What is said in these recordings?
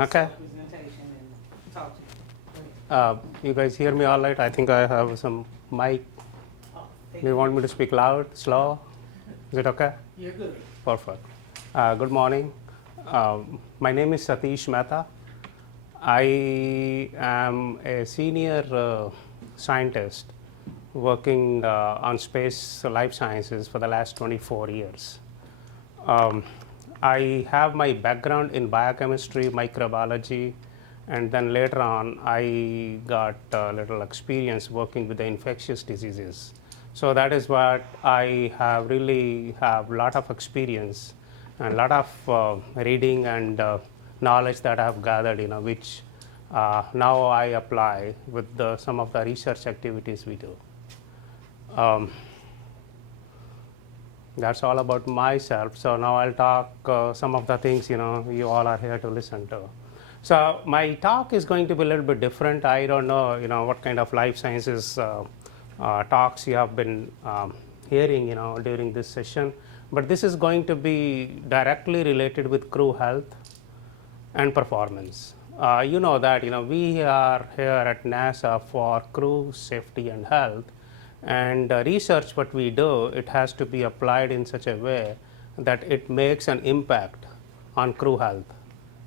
Okay. Presentation and talk to you. You guys hear me all right? I think I have some mic. Do you want me to speak loud, slow? Is it okay? You're good. Perfect. Good morning. My name is Satish Mehta. I am a senior scientist working on space life sciences for the last 24 years. I have my background in biochemistry, microbiology, and then later on I got a little experience working with the infectious diseases. So that is what I have really have a lot of experience and a lot of reading and knowledge that I have gathered, which now I apply with some of the research activities we do. That's all about myself. So now I'll talk some of the things you all are here to listen to. So my talk is going to be a little bit different. I don't know what kind of life sciences talks you have been hearing during this session, but this is going to be directly related with crew health and performance. You know that we are here at NASA for crew safety and health, and research what we do, it has to be applied in such a way that it makes an impact on crew health.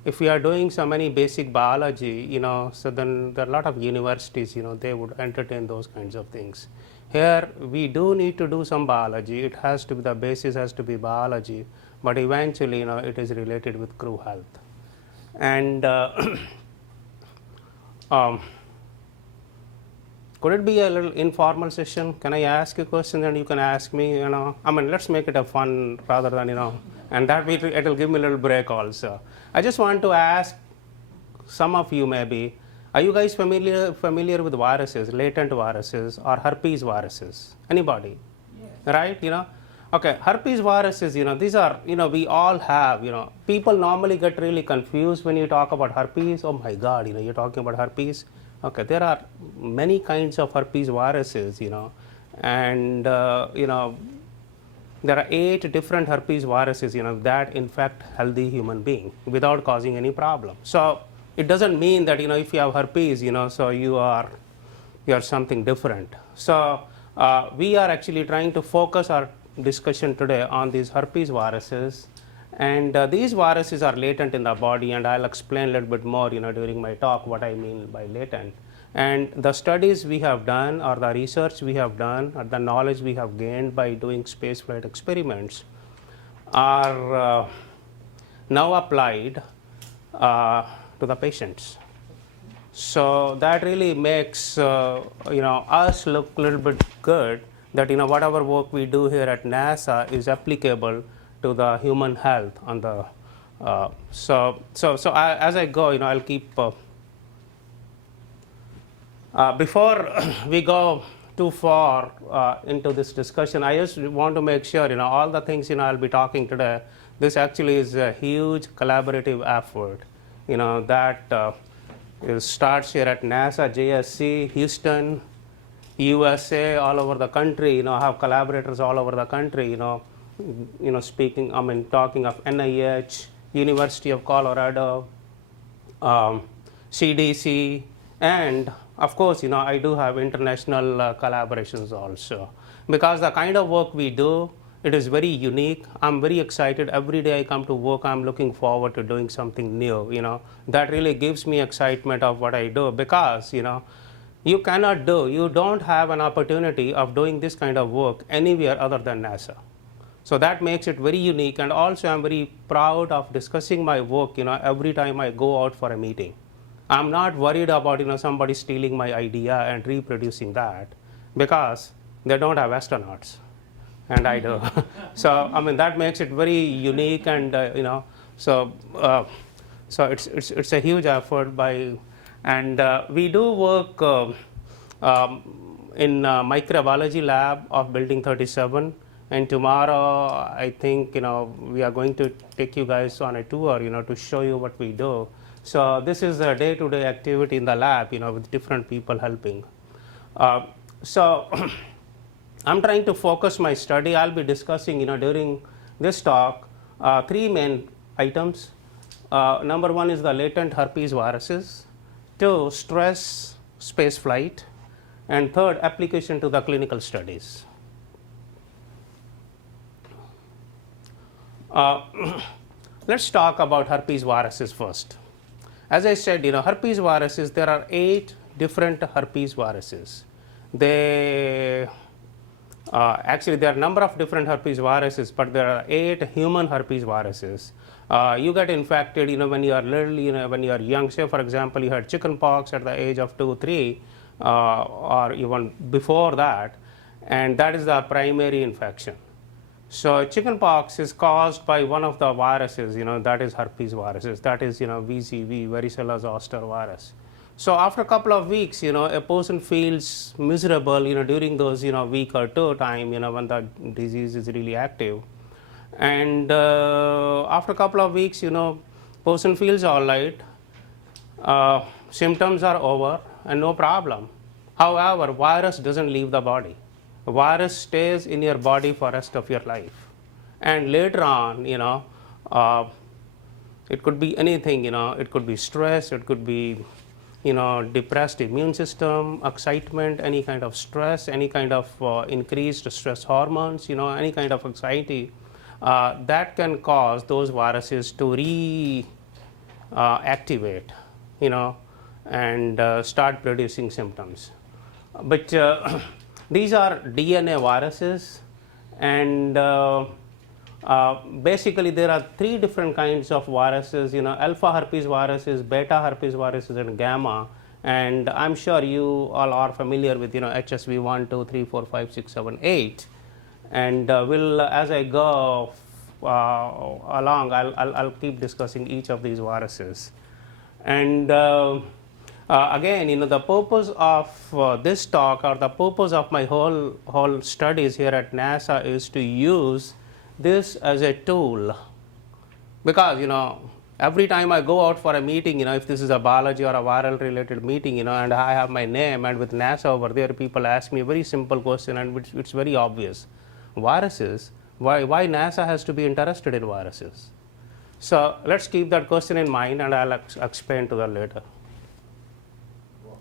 If we are doing so many basic biology, so then there are a lot of universities, they would entertain those kinds of things. Here we do need to do some biology. It has to be, the basis has to be biology, but eventually it is related with crew health. And could it be a little informal session? Can I ask a question and you can ask me? I mean, let's make it a fun rather than and that it will give me a little break also. I just want to ask some of you maybe, are you guys familiar with viruses, latent viruses or herpes viruses? Anybody? Yes. Right? Okay, herpes viruses, these are, we all have, people normally get really confused when you talk about herpes. Oh my God, you're talking about herpes. Okay, there are many kinds of herpes viruses, and there are 8 different herpes viruses, that infect healthy human being without causing any problem. So it doesn't mean that if you have herpes, so you're something different. So we are actually trying to focus our discussion today on these herpes viruses, and these viruses are latent in the body, and I'll explain a little bit more during my talk what I mean by latent. And the studies we have done, or the research we have done, or the knowledge we have gained by doing spaceflight experiments are now applied to the patients. So that really makes us look a little bit good, that whatever work we do here at NASA is applicable to the human health on the as I go, I'll keep before we go too far into this discussion, I just want to make sure all the things I'll be talking today, this actually is a huge collaborative effort that starts here at NASA, JSC, Houston, USA, all over the country. I have collaborators all over the country, talking of NIH, University of Colorado, CDC, and of course, I do have international collaborations also. Because the kind of work we do, it is very unique. I'm very excited. Every day I come to work, I'm looking forward to doing something new, That really gives me excitement of what I do, because, you don't have an opportunity of doing this kind of work anywhere other than NASA. So that makes it very unique, and also I'm very proud of discussing my work, every time I go out for a meeting. I'm not worried about somebody stealing my idea and reproducing that, because they don't have astronauts, and I do. So that makes it very unique, and so it's a huge effort by, and we do work in microbiology lab of Building 37. And tomorrow, I think we are going to take you guys on a tour, to show you what we do. So this is a day-to-day activity in the lab, with different people helping. So I'm trying to focus my study. I'll be discussing, during this talk, 3 main items. Number one is the latent herpes viruses, two, stress space flight, and third, application to the clinical studies. Uh, let's talk about herpes viruses first. As I said, herpes viruses, there are 8 different herpes viruses. They actually, there are a number of different herpes viruses, but there are 8 human herpes viruses. You get infected, when you are little, when you are young. Say, for example, you had chicken pox at the age of 2, 3, or even before that, and that is the primary infection. So chicken pox is caused by one of the viruses, that is herpes viruses, that is, VZV, varicella zoster virus. So after a couple of weeks, a person feels miserable, during those, week or two time, when the disease is really active. And after a couple of weeks, person feels all right, symptoms are over and no problem. However, virus doesn't leave the body. Virus stays in your body for rest of your life. And later on, it could be anything, it could be stress, it could be, depressed immune system, excitement, any kind of stress, any kind of increased stress hormones, any kind of anxiety, that can cause those viruses to reactivate, and start producing symptoms. But these are DNA viruses, and basically there are 3 different kinds of viruses, alpha herpes viruses, beta herpes viruses, and gamma. And I'm sure you all are familiar with HSV 1, 2, 3, 4, 5, 6, 7, 8. And as I go along, I'll keep discussing each of these viruses. And again, the purpose of this talk, or the purpose of my whole studies here at NASA, is to use this as a tool, because every time I go out for a meeting, if this is a biology or a viral related meeting, and I have my name, and with NASA over there, people ask me a very simple question, and it's very obvious: viruses. Why NASA has to be interested in viruses? So let's keep that question in mind, and I'll explain to that later.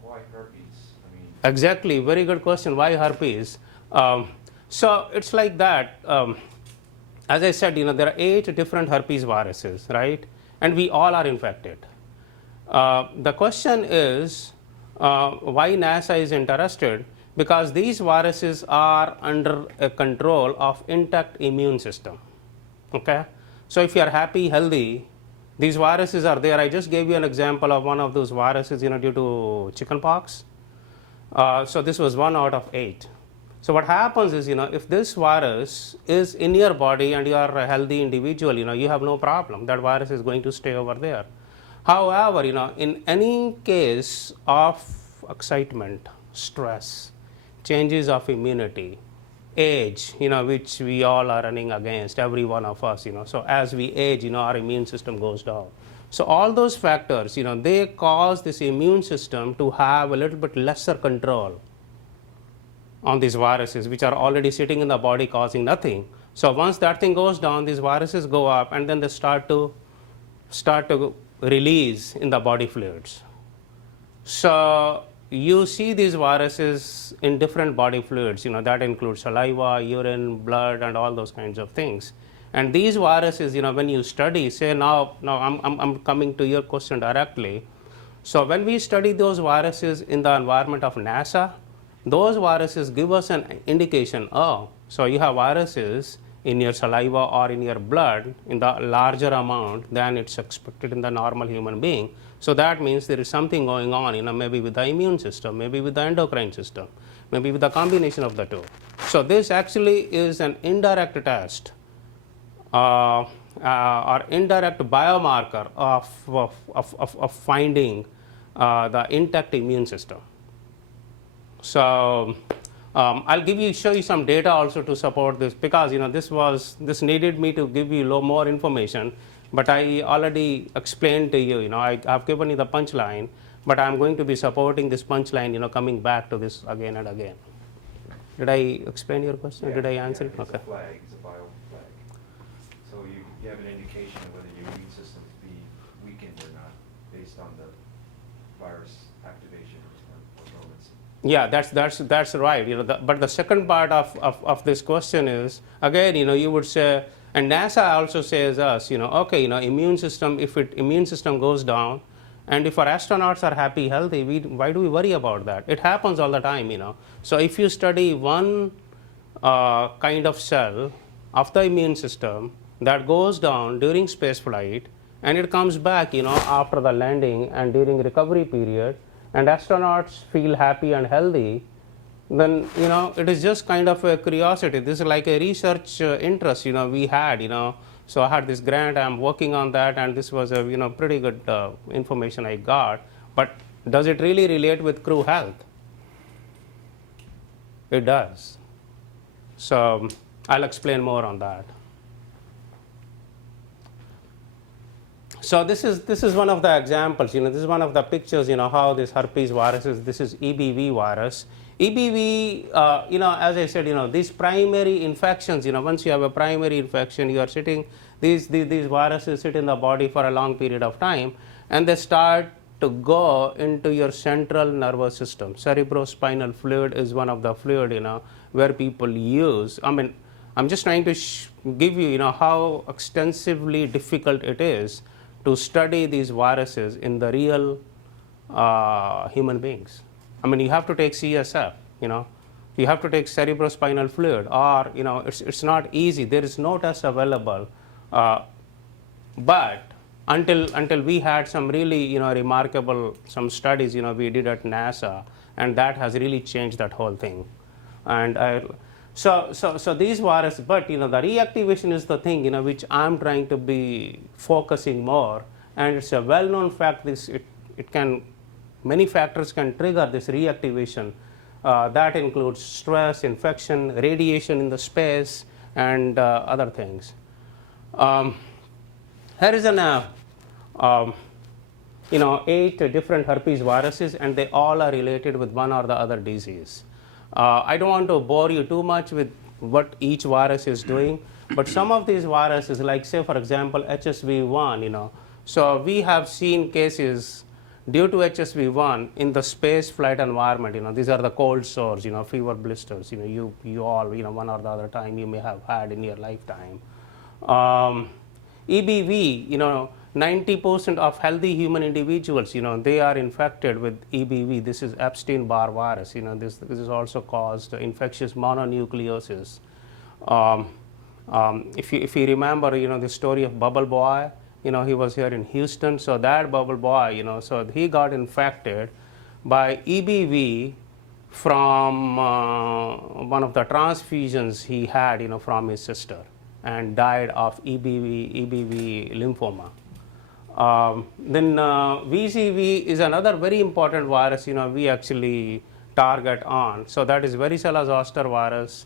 Why herpes? Exactly, very good question. Why herpes? So it's like that. As I said, there are 8 different herpes viruses, right? And we all are infected. The question is, why NASA is interested? Because these viruses are under a control of intact immune system. Okay? So if you are happy, healthy, these viruses are there. I just gave you an example of one of those viruses, due to chicken pox. So this was 1 out of 8. So what happens is, if this virus is in your body and you are a healthy individual, you have no problem. That virus is going to stay over there. However, in any case of excitement, stress, changes of immunity, age, which we all are running against, every one of us, so as we age, our immune system goes down. So all those factors, they cause this immune system to have a little bit lesser control on these viruses, which are already sitting in the body causing nothing. So once that thing goes down, these viruses go up, and then they start to release in the body fluids. So you see these viruses in different body fluids, that includes saliva, urine, blood, and all those kinds of things. And these viruses, when you study, say now I'm coming to your question directly. So when we study those viruses in the environment of NASA, those viruses give us an indication, so you have viruses in your saliva or in your blood in the larger amount than it's expected in the normal human being. So that means there is something going on, maybe with the immune system, maybe with the endocrine system, maybe with the combination of the two. So this actually is an indirect test, or indirect biomarker of finding the intact immune system. So I'll show you some data also to support this, because this needed me to give you more information, but I already explained to you. I've given you the punchline, but I'm going to be supporting this punchline, coming back to this again and again. Did I explain your question? Yeah, Did I answer it? It's Okay. a flag. It's a bio flag. So you have an indication of whether your immune system be on the virus activation or dormancy. Yeah, that's right. But the second part of this question is, again, you would say, and NASA also says us, okay, immune system, if immune system goes down, and if our astronauts are happy, healthy, why do we worry about that? It happens all the time, So if you study one kind of cell of the immune system that goes down during space flight, and it comes back, after the landing and during recovery period, and astronauts feel happy and healthy, then it is just kind of a curiosity. This is like a research interest we had. So I had this grant, I'm working on that, and this was a pretty good information I got. But does it really relate with crew health? It does. So I'll explain more on that. So this is one of the examples. This is one of the pictures. How this herpes virus is. This is EBV virus. EBV, as I said, these primary infections. Once you have a primary infection, you are sitting. These viruses sit in the body for a long period of time, and they start to go into your central nervous system. Cerebrospinal fluid is one of the fluid, where people use. I mean, I'm just trying to give you, how extensively difficult it is to study these viruses in the real human beings. I mean, you have to take CSF, you have to take cerebrospinal fluid, or it's not easy. There is no test available, but until we had some really remarkable some studies we did at NASA, and that has really changed that whole thing. And so these viruses, but the reactivation is the thing which I'm trying to be focusing more, and it's a well-known fact. It can, many factors can trigger this reactivation. That includes stress, infection, radiation in the space, and other things. Here is an 8 different herpes viruses, and they all are related with one or the other disease. I don't want to bore you too much with what each virus is doing, but some of these viruses, like say for example HSV1, so we have seen cases due to HSV1 in the space flight environment. These are the cold sores, fever blisters, you all, one or the other time you may have had in your lifetime. EBV, 90% of healthy human individuals, they are infected with EBV. This is Epstein-Barr virus. This is also caused infectious mononucleosis. If you remember, the story of Bubble Boy, he was here in Houston. So that Bubble Boy, so he got infected by EBV from one of the transfusions he had, from his sister, and died of EBV lymphoma. Then VZV is another very important virus we actually target on. So that is varicella zoster virus.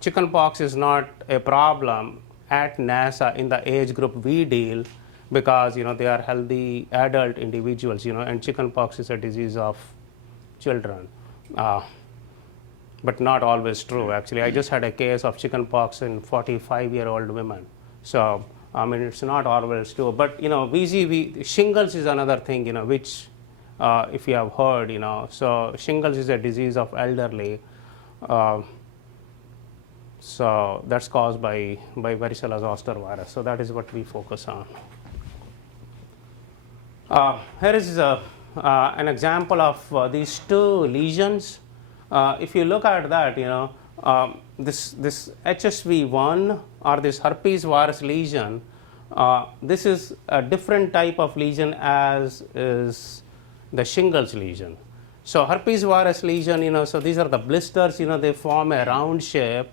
Chickenpox is not a problem at NASA in the age group we deal, because they are healthy adult individuals, and chickenpox is a disease of children. But not always true, actually. I just had a case of chickenpox in 45-year-old women. So I mean, it's not always true. But VZV, shingles is another thing which if you have heard, so shingles is a disease of elderly. So that's caused by varicella zoster virus. So that is what we focus on. Here is an example of these two lesions. If you look at that, this HSV1 or this herpes virus lesion, this is a different type of lesion as is the shingles lesion. So herpes virus lesion, so these are the blisters, they form a round shape,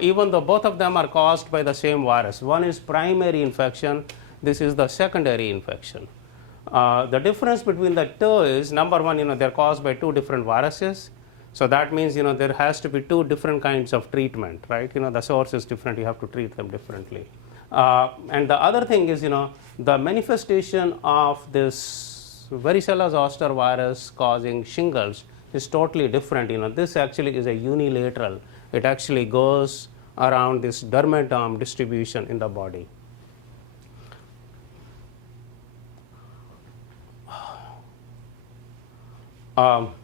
even though both of them are caused by the same virus. One is primary infection, this is the secondary infection. The difference between the two is, number one, they're caused by two different viruses. So that means, there has to be two different kinds of treatment, right? The source is different, you have to treat them differently. And the other thing is, the manifestation of this varicella zoster virus causing shingles is totally different. This actually is a unilateral. It actually goes around this dermatome distribution in the body. Um,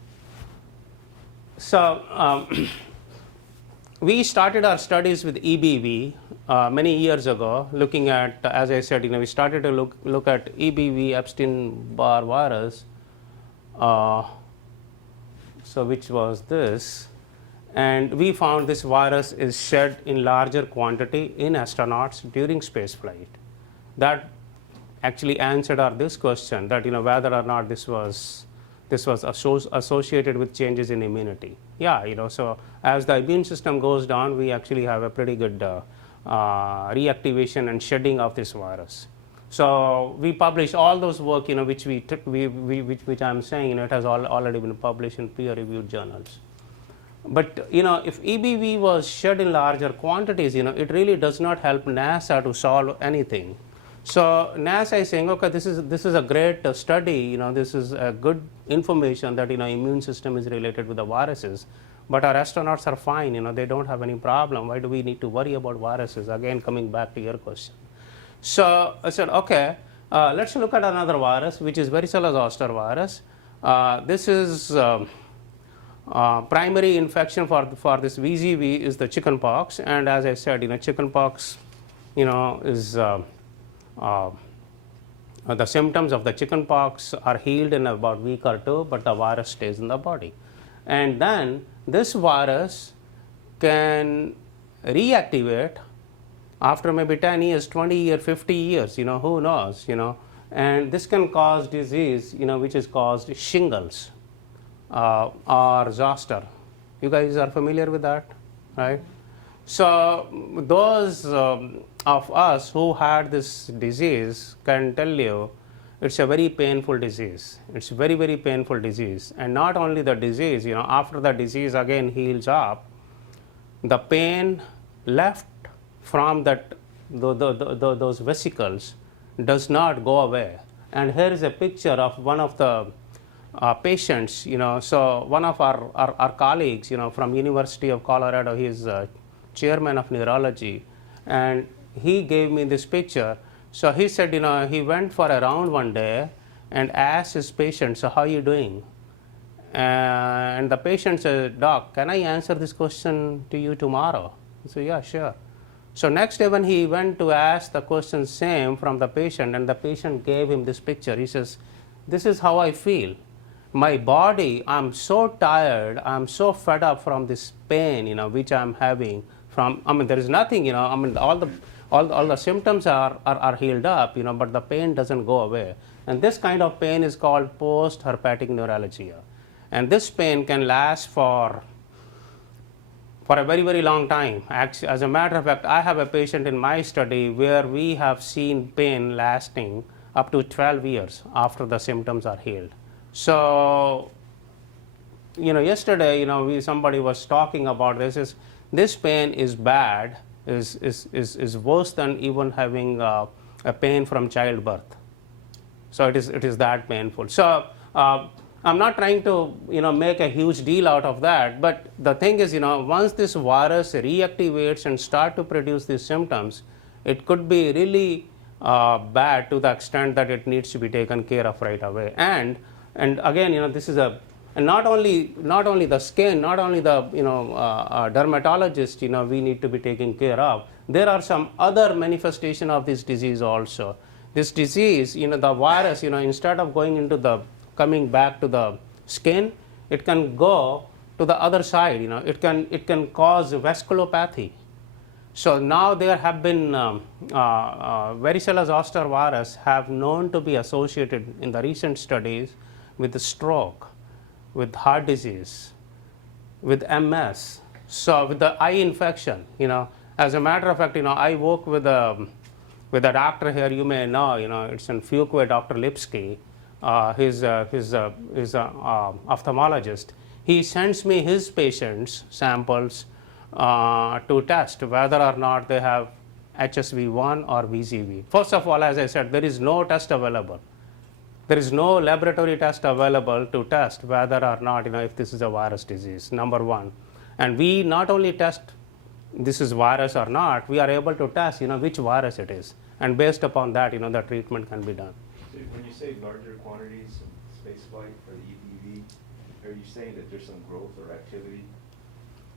so we started our studies with EBV many years ago, looking at, as I said, we started to look at EBV Epstein-Barr virus, so which was this, and we found this virus is shed in larger quantity in astronauts during space flight. That actually answered this question, that whether or not this was associated with changes in immunity. Yeah, so as the immune system goes down, we actually have a pretty good reactivation and shedding of this virus. So we published all those work, which which I'm saying, it has already been published in peer-reviewed journals. But if EBV was shed in larger quantities, it really does not help NASA to solve anything. So NASA is saying, okay, this is a great study. This is a good information that immune system is related with the viruses, but our astronauts are fine. They don't have any problem. Why do we need to worry about viruses? Again, coming back to your question. So I said, okay, let's look at another virus, which is varicella zoster virus. This is primary infection for this VZV is the chickenpox, and as I said, chickenpox, is the symptoms of the chickenpox are healed in about a week or two, but the virus stays in the body. And then this virus can reactivate after maybe 10 years, 20 years, 50 years, who knows, and this can cause disease, which is caused shingles or zoster. You guys are familiar with that, right? So those of us who had this disease can tell you it's a very painful disease. It's very, very painful disease. And not only the disease, after the disease again heals up, the pain left from those vesicles does not go away. And here is a picture of one of the patients, so one of our colleagues, from University of Colorado, he is chairman of neurology, and he gave me this picture. So he said, he went for a round one day and asked his patient, so how are you doing? And the patient said, doc, can I answer this question to you tomorrow? I said, yeah, sure. So next day when he went to ask the question same from the patient, and the patient gave him this picture, he says, this is how I feel. My body, I'm so tired, I'm so fed up from this pain, which I'm having from, there is nothing, all the symptoms are healed up, but the pain doesn't go away. And this kind of pain is called post-herpetic neuralgia. And this pain can last for a very, very long time. As a matter of fact, I have a patient in my study where we have seen pain lasting up to 12 years after the symptoms are healed. So, yesterday, somebody was talking about this pain is bad, is worse than even having a pain from childbirth. So it is that painful. So I'm not trying to make a huge deal out of that, but the thing is, once this virus reactivates and start to produce these symptoms, it could be really bad to the extent that it needs to be taken care of right away. And again, this is and not only the skin, not only the dermatologist, we need to be taking care of. There are some other manifestation of this disease also. This disease, the virus, instead of coming back to the skin, it can go to the other side. It can cause vasculopathy. So now there have been varicella zoster virus have known to be associated in the recent studies with stroke, with heart disease, with MS, so with the eye infection. As a matter of fact, I work with a doctor here, you may know, it's in Fuqua, Dr. Lipsky. He's an ophthalmologist. He sends me his patients' samples to test whether or not they have HSV1 or VZV. First of all, as I said, there is no test available. There is no laboratory test available to test whether or not, if this is a virus disease, number one. And we not only test this is virus or not, we are able to test, which virus it is. And based upon that, the treatment can be done. So when you say larger quantities in spaceflight for the EBV, are you saying that there's some growth or activity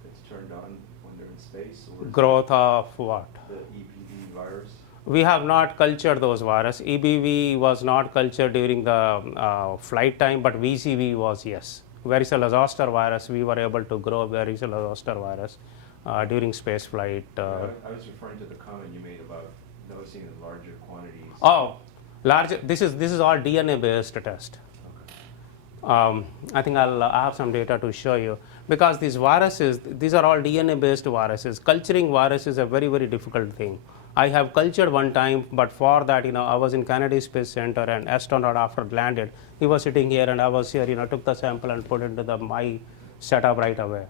that's turned on when they're in space? Or is Growth of what? the EBV virus? We have not cultured those virus. EBV was not cultured during the flight time, but VCV was, yes. Varicella zoster virus, we were able to grow varicella zoster virus during space flight. I was referring to the comment you made about noticing in larger quantities. Oh, larger. This is all DNA based test. Okay. I think I have some data to show you, because these viruses, these are all DNA based viruses. Culturing virus is a very, very difficult thing. I have cultured one time, but for that, I was in Kennedy Space Center, and astronaut after landed, he was sitting here and I was here, took the sample and put it into my setup right away.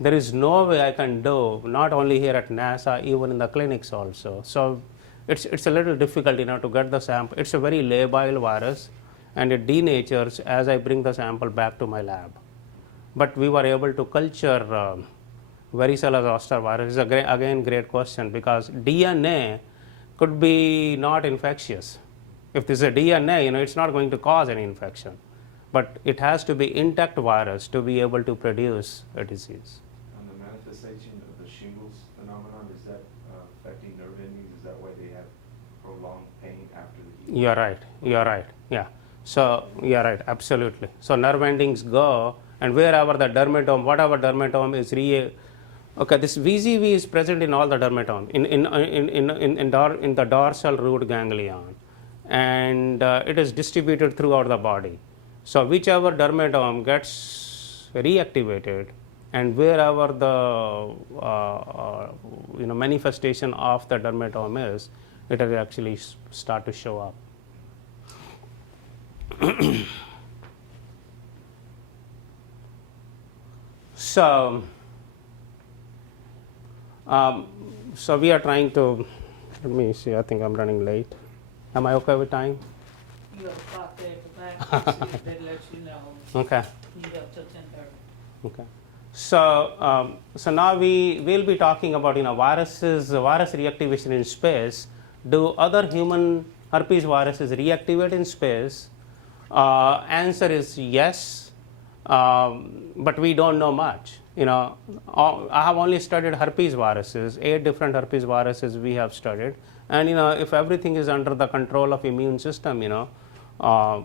There is no way I can do, not only here at NASA, even in the clinics also. So it's a little difficult, to get the sample. It's a very labile virus, and it denatures as I bring the sample back to my lab. But we were able to culture varicella zoster virus. Is again great question, because DNA could be not infectious. If this is a DNA, it's not going to cause any infection, but it has to be intact virus to be able to produce a disease. On the manifestation of the shingles phenomenon, is that affecting nerve endings? Is that why they have prolonged pain after the heat? You're right, yeah. So you're right, absolutely. So nerve endings go, and wherever the dermatome, whatever dermatome is okay, this VZV is present in all the dermatome, in the dorsal root ganglion, and it is distributed throughout the body. So whichever dermatome gets reactivated, and wherever the manifestation of the dermatome is, it will actually start to show up. So we are trying to, let me see, I think I'm running late. Am I okay with time? You have a clock there at the back, see if they let you know. Okay. You have till 10:30. Okay. So now we will be talking about virus reactivation in space. Do other human herpes viruses reactivate in space? Answer is yes, but we don't know much. I have only studied herpes viruses, 8 different herpes viruses we have studied, and if everything is under the control of immune system, so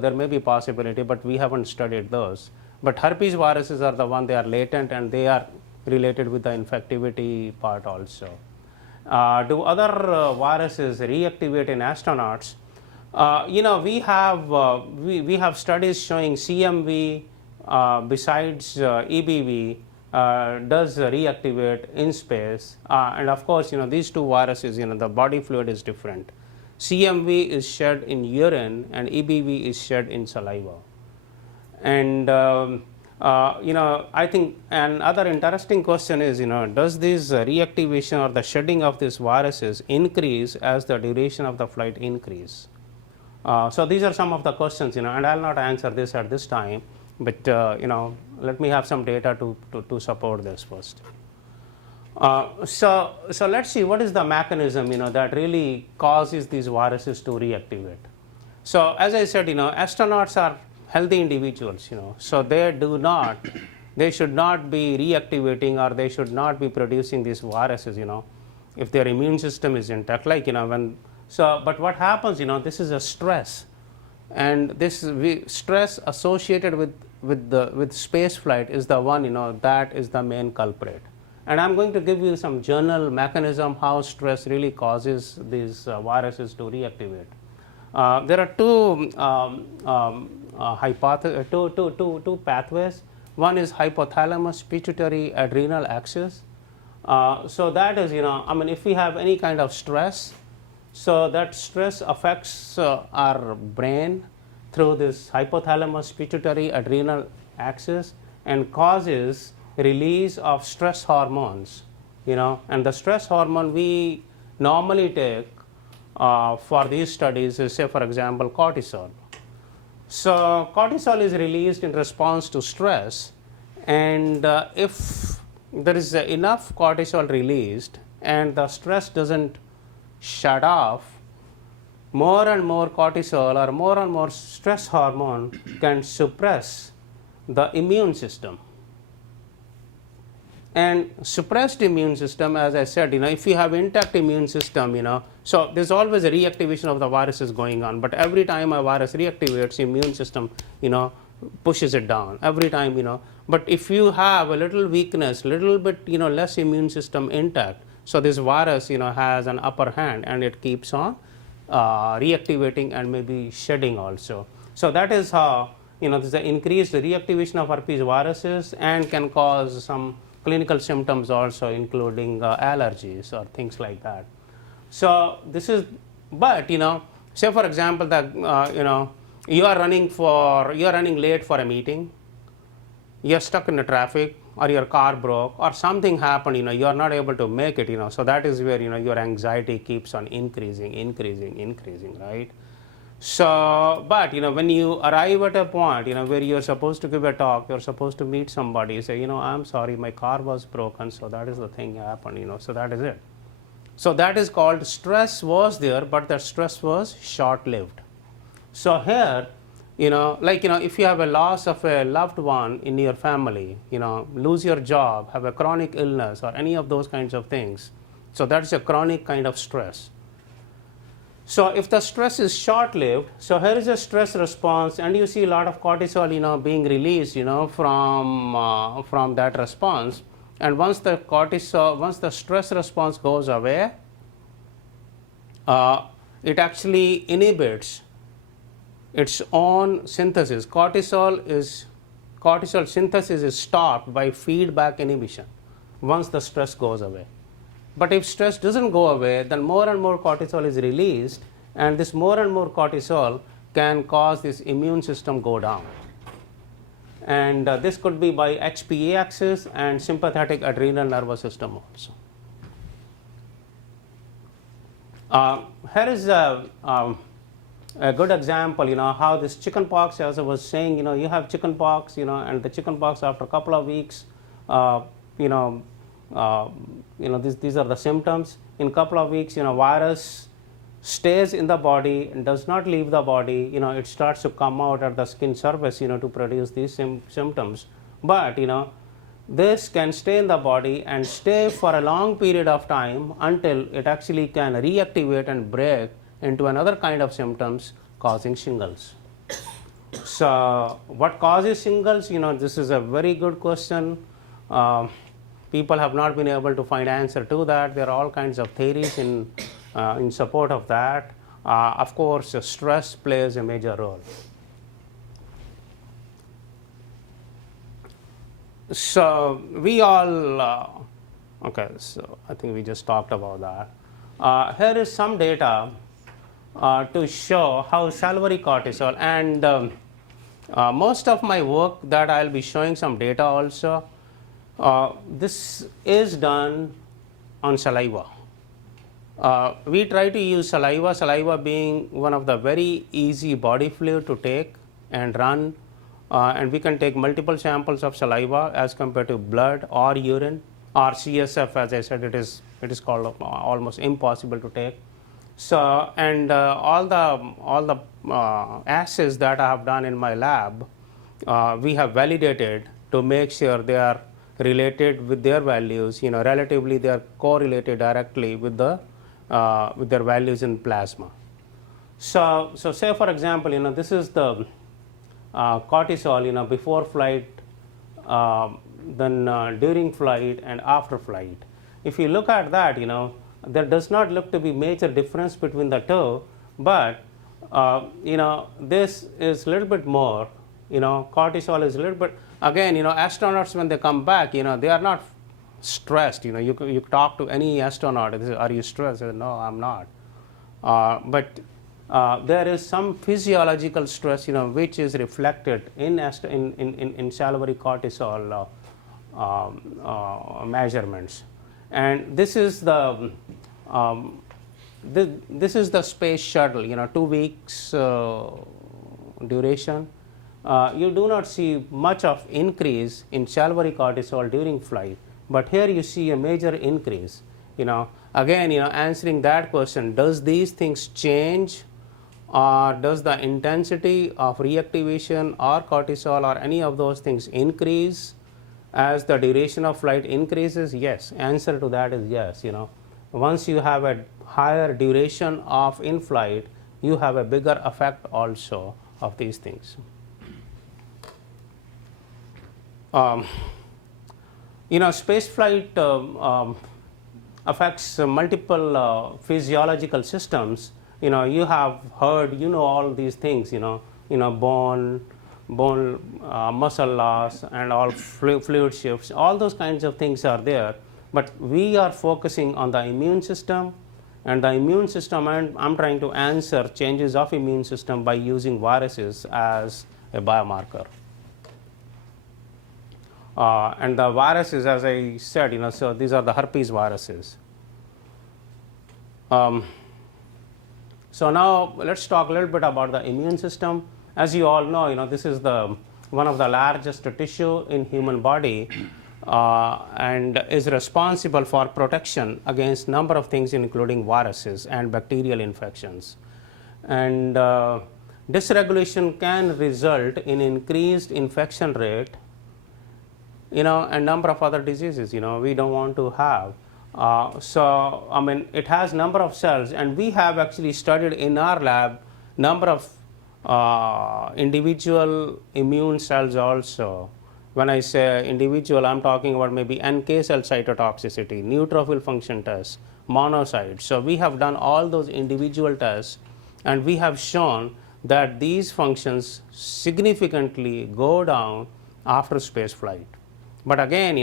there may be possibility, but we haven't studied those. But herpes viruses are the one, they are latent and they are related with the infectivity part also. Do other viruses reactivate in astronauts? We have studies showing CMV besides EBV does reactivate in space, and of course these two viruses, the body fluid is different. CMV is shed in urine and EBV is shed in saliva. And I think another interesting question is, does this reactivation or the shedding of these viruses increase as the duration of the flight increase? So these are some of the questions, and I'll not answer this at this time, but let me have some data to support this first. So let's see what is the mechanism that really causes these viruses to reactivate. So as I said, astronauts are healthy individuals, so they should not be reactivating, or they should not be producing these viruses, if their immune system is intact, like but what happens, this is a stress, and this stress associated with space flight is the one, that is the main culprit. And I'm going to give you some general mechanism how stress really causes these viruses to reactivate. There are two pathways. One is hypothalamus pituitary adrenal axis. So that is, if we have any kind of stress, so that stress affects our brain through this hypothalamus pituitary adrenal axis and causes release of stress hormones, and the stress hormone we normally take for these studies is, say for example, cortisol. So cortisol is released in response to stress, and if there is enough cortisol released and the stress doesn't shut off, more and more cortisol or more and more stress hormone can suppress the immune system. And suppressed immune system, as I said, if you have intact immune system, so there's always a reactivation of the viruses going on. But every time a virus reactivates, immune system, pushes it down every time, But if you have a little weakness, little bit, less immune system intact, so this virus, has an upper hand and it keeps on reactivating and maybe shedding also. So that is how, there's an increased reactivation of herpes viruses and can cause some clinical symptoms also, including allergies or things like that. So this is, but say for example that you are running late for a meeting, you are stuck in the traffic, or your car broke, or something happened, you are not able to make it, so that is where your anxiety keeps on increasing, right? So, but when you arrive at a point where you're supposed to give a talk, you're supposed to meet somebody, you say, I'm sorry, my car was broken, so that is the thing happened, so that is it. So that is called stress was there, but that stress was short-lived. So here, if you have a loss of a loved one in your family, lose your job, have a chronic illness, or any of those kinds of things, so that's a chronic kind of stress. So if the stress is short-lived, so here is a stress response, and you see a lot of cortisol, being released, from that response. And once the stress response goes away, it actually inhibits its own synthesis. Cortisol synthesis is stopped by feedback inhibition once the stress goes away. But if stress doesn't go away, then more and more cortisol is released, and this more and more cortisol can cause this immune system go down. And this could be by HPA axis and sympathetic adrenal nervous system also. Here is a good example, how this chicken pox, as I was saying, you have chicken pox, and the chicken pox after a couple of weeks, these are the symptoms. In a couple of weeks, virus stays in the body and does not leave the body. It starts to come out at the skin surface, to produce these symptoms. But this can stay in the body and stay for a long period of time until it actually can reactivate and break into another kind of symptoms, causing shingles. So what causes shingles? This is a very good question. People have not been able to find answer to that. There are all kinds of theories in support of that. Of course, stress plays a major role. So we all, okay, so I think we just talked about that. Here is some data to show how salivary cortisol, and most of my work that I'll be showing some data also, this is done on saliva. We try to use saliva being one of the very easy body fluid to take and run, and we can take multiple samples of saliva as compared to blood or urine or CSF. As I said, it is called almost impossible to take. So, and all the assays that I have done in my lab, we have validated to make sure they are related with their values. Relatively they are correlated directly with their values in plasma. So say for example, this is the cortisol, before flight, then during flight and after flight. If you look at that, there does not look to be major difference between the two, but this is a little bit more. Cortisol is a little bit. Again, astronauts when they come back, they are not stressed. You talk to any astronaut, are you stressed? Say, no, I'm not. But there is some physiological stress, which is reflected in salivary cortisol measurements. And this is the this is the space shuttle. 2 weeks duration. You do not see much of increase in salivary cortisol during flight, but here you see a major increase. Again, answering that question, does these things change or does the intensity of reactivation or cortisol or any of those things increase as the duration of flight increases? Yes, answer to that is yes. Once you have a higher duration of in flight, you have a bigger effect also of these things. Space flight affects multiple physiological systems. You have heard, all these things, bone, muscle loss, and all fluid shifts. All those kinds of things are there. But we are focusing on the immune system, and the immune system, and I'm trying to answer changes of immune system by using viruses as a biomarker. And the viruses, as I said, so these are the herpes viruses. So now let's talk a little bit about the immune system. As you all know, this is one of the largest tissue in human body, and is responsible for protection against number of things, including viruses and bacterial infections. And dysregulation can result in increased infection rate, and number of other diseases, we don't want to have. So, it has number of cells, and we have actually studied in our lab number of individual immune cells also. When I say individual, I'm talking about maybe NK cell cytotoxicity, neutrophil function tests, monocytes. So we have done all those individual tests, and we have shown that these functions significantly go down after space flight. But again,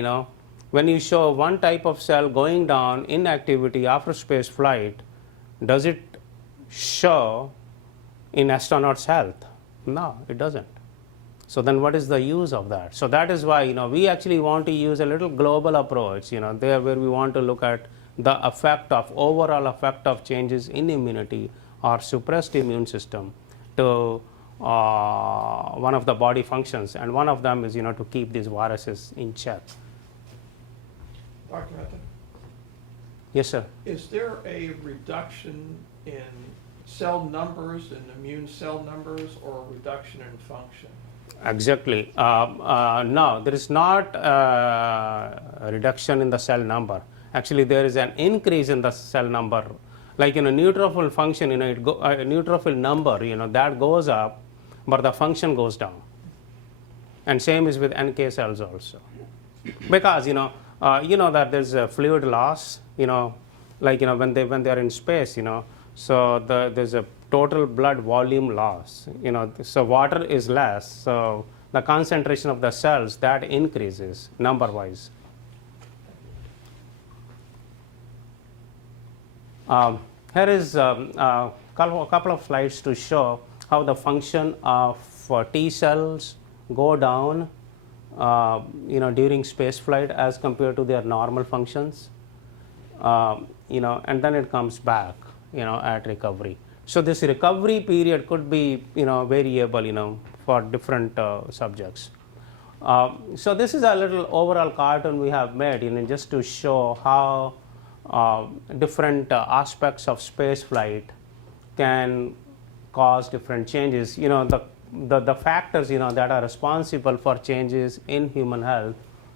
when you show one type of cell going down in activity after space flight, does it show in astronauts' health? No, it doesn't. So then what is the use of that? So that is why, we actually want to use a little global approach, there where we want to look at the overall effect of changes in immunity or suppressed immune system to one of the body functions, and one of them is to keep these viruses in check. Dr. Mehta, Yes, sir. is there a reduction in cell numbers and immune cell numbers, or a reduction in function? Exactly. No, there is not a reduction in the cell number. Actually, there is an increase in the cell number. Like neutrophil function, neutrophil number, that goes up, but the function goes down. And same is with NK cells also, because that there's a fluid loss. Like when they are in space, so there's a total blood volume loss. So water is less, so the concentration of the cells that increases number wise. Here is a couple of slides to show how the function of T cells go down during space flight as compared to their normal functions, and then it comes back at recovery. So this recovery period could be variable for different subjects. So this is a little overall cartoon we have made just to show how different aspects of space flight can cause different changes. The factors that are responsible for changes in human health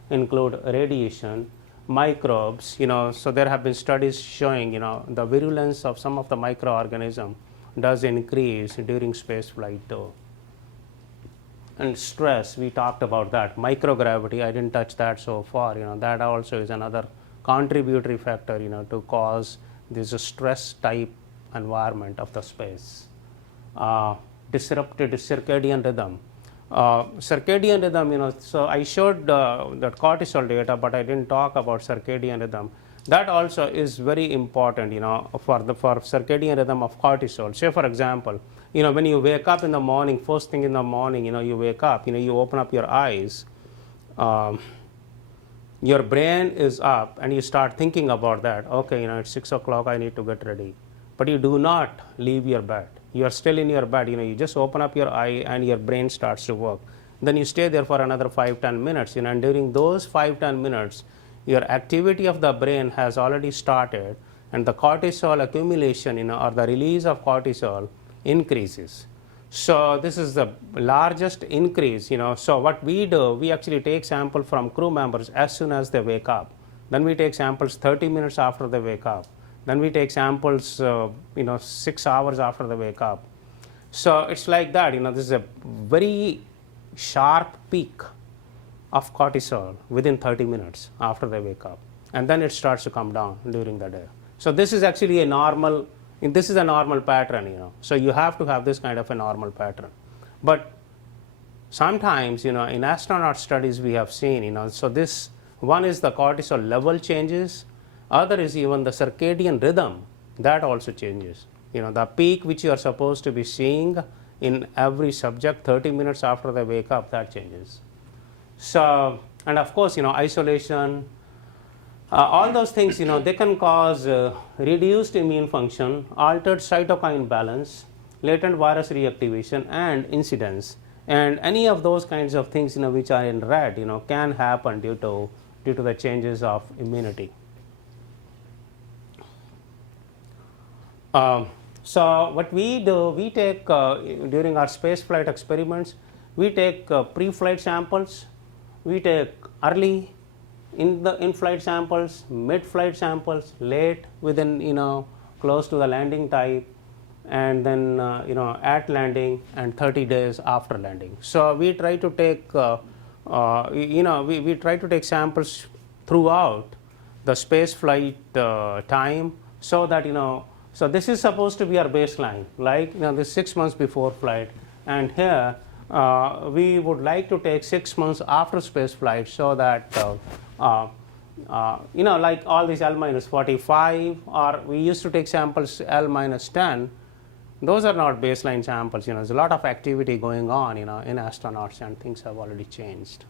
include radiation, microbes. So there have been studies showing the virulence of some of the microorganisms does increase during space flight too. And stress, we talked about that. Microgravity, I didn't touch that so far. That also is another contributory factor to cause this stress type environment of the space. Disrupted circadian rhythm. Circadian rhythm, so I showed that cortisol data, but I didn't talk about circadian rhythm. That also is very important, for circadian rhythm of cortisol. Say, for example, when you wake up in the morning, first thing in the morning, you wake up, you open up your eyes, your brain is up, and you start thinking about that. Okay, it's 6 o'clock, I need to get ready. But you do not leave your bed. You are still in your bed, you just open up your eye and your brain starts to work. Then you stay there for another 5-10 minutes, and during those 5-10 minutes, your activity of the brain has already started, and the cortisol accumulation, or the release of cortisol increases. So this is the largest increase, So what we do, we actually take sample from crew members as soon as they wake up. Then we take samples 30 minutes after they wake up. Then we take samples, 6 hours after they wake up. So it's like that, this is a very sharp peak of cortisol within 30 minutes after they wake up. And then it starts to come down during the day. So this is actually a normal pattern, So you have to have this kind of a normal pattern. But sometimes, in astronaut studies we have seen, so this one is the cortisol level changes, other is even the circadian rhythm, that also changes. The peak which you are supposed to be seeing in every subject 30 minutes after they wake up, that changes. So, and of course, isolation, all those things, they can cause reduced immune function, altered cytokine balance, latent virus reactivation, and incidence. And any of those kinds of things, which are in red, can happen due to the changes of immunity. So what we do, we take during our spaceflight experiments, we take pre-flight samples, we take early in-flight samples, mid-flight samples, late within close to the landing type, and then at landing and 30 days after landing. So we try to take we try to take samples throughout the spaceflight time, so that so this is supposed to be our baseline, like this 6 months before flight, and here we would like to take 6 months after space flight, so that like all these L-45, or we used to take samples L-10. Those are not baseline samples. There's a lot of activity going on, in astronauts, and things have already changed.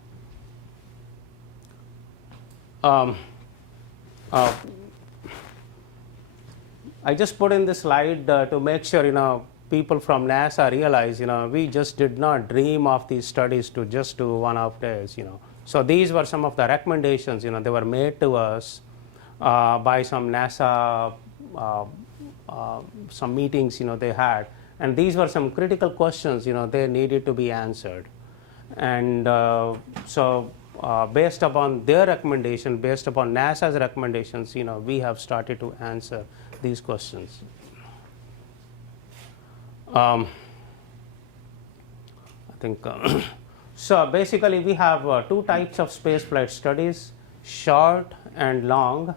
I just put in this slide to make sure people from NASA realize we just did not dream of these studies to just do one-off days. So these were some of the recommendations. They were made to us by some NASA some meetings they had, and these were some critical questions they needed to be answered. And so based upon their recommendation, based upon NASA's recommendations, we have started to answer these questions. I think so basically we have two types of spaceflight studies, short and long,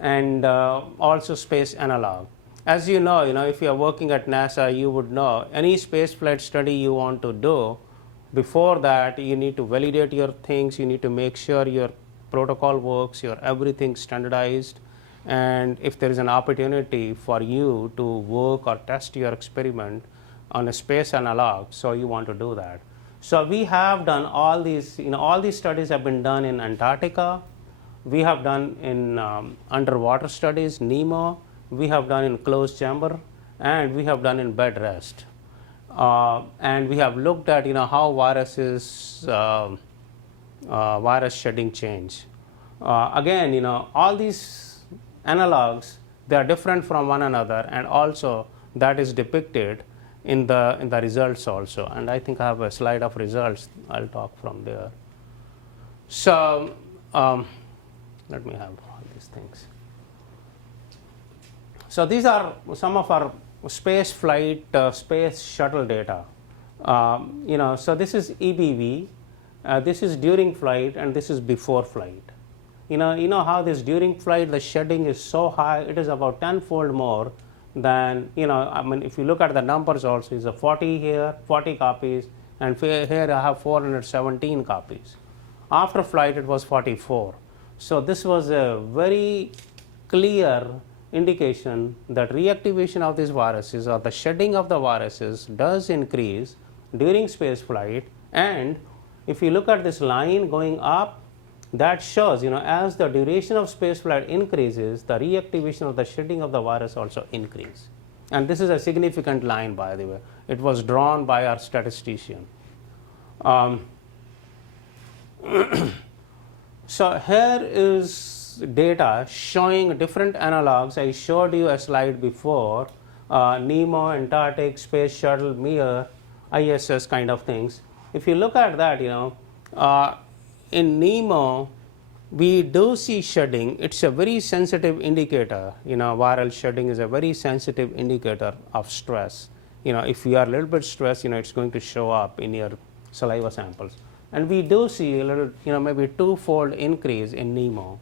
and also space analog. As you know, if you are working at NASA, you would know any spaceflight study you want to do, before that you need to validate your things, you need to make sure your protocol works, your everything standardized, and if there is an opportunity for you to work or test your experiment on a space analog, so you want to do that. So we have done all these, all these studies have been done in Antarctica, we have done in underwater studies, NEMO, we have done in closed chamber, and we have done in bed rest. And we have looked at how viruses, virus shedding change. Again, all these analogs, they are different from one another, and also that is depicted in the results also. And I think I have a slide of results. I'll talk from there. So let me have all these things. So these are some of our space flight, space shuttle data. So this is EBV, this is during flight, and this is before flight. You know how this during flight the shedding is so high, it is about 10-fold more than, if you look at the numbers also, it's a 40 here, 40 copies, and here I have 417 copies. After flight it was 44. So this was a very clear indication that reactivation of these viruses, or the shedding of the viruses, does increase during space flight. And if you look at this line going up, that shows, as the duration of space flight increases, the reactivation of the shedding of the virus also increase. And this is a significant line, by the way. It was drawn by our statistician. So here is data showing different analogs. I showed you a slide before NEMO, Antarctic, Space Shuttle, Mir, ISS kind of things. If you look at that, in NEMO, we do see shedding. It's a very sensitive indicator. Viral shedding is a very sensitive indicator of stress. If you are a little bit stressed, it's going to show up in your saliva samples. And we do see a little, maybe twofold increase in NEMO.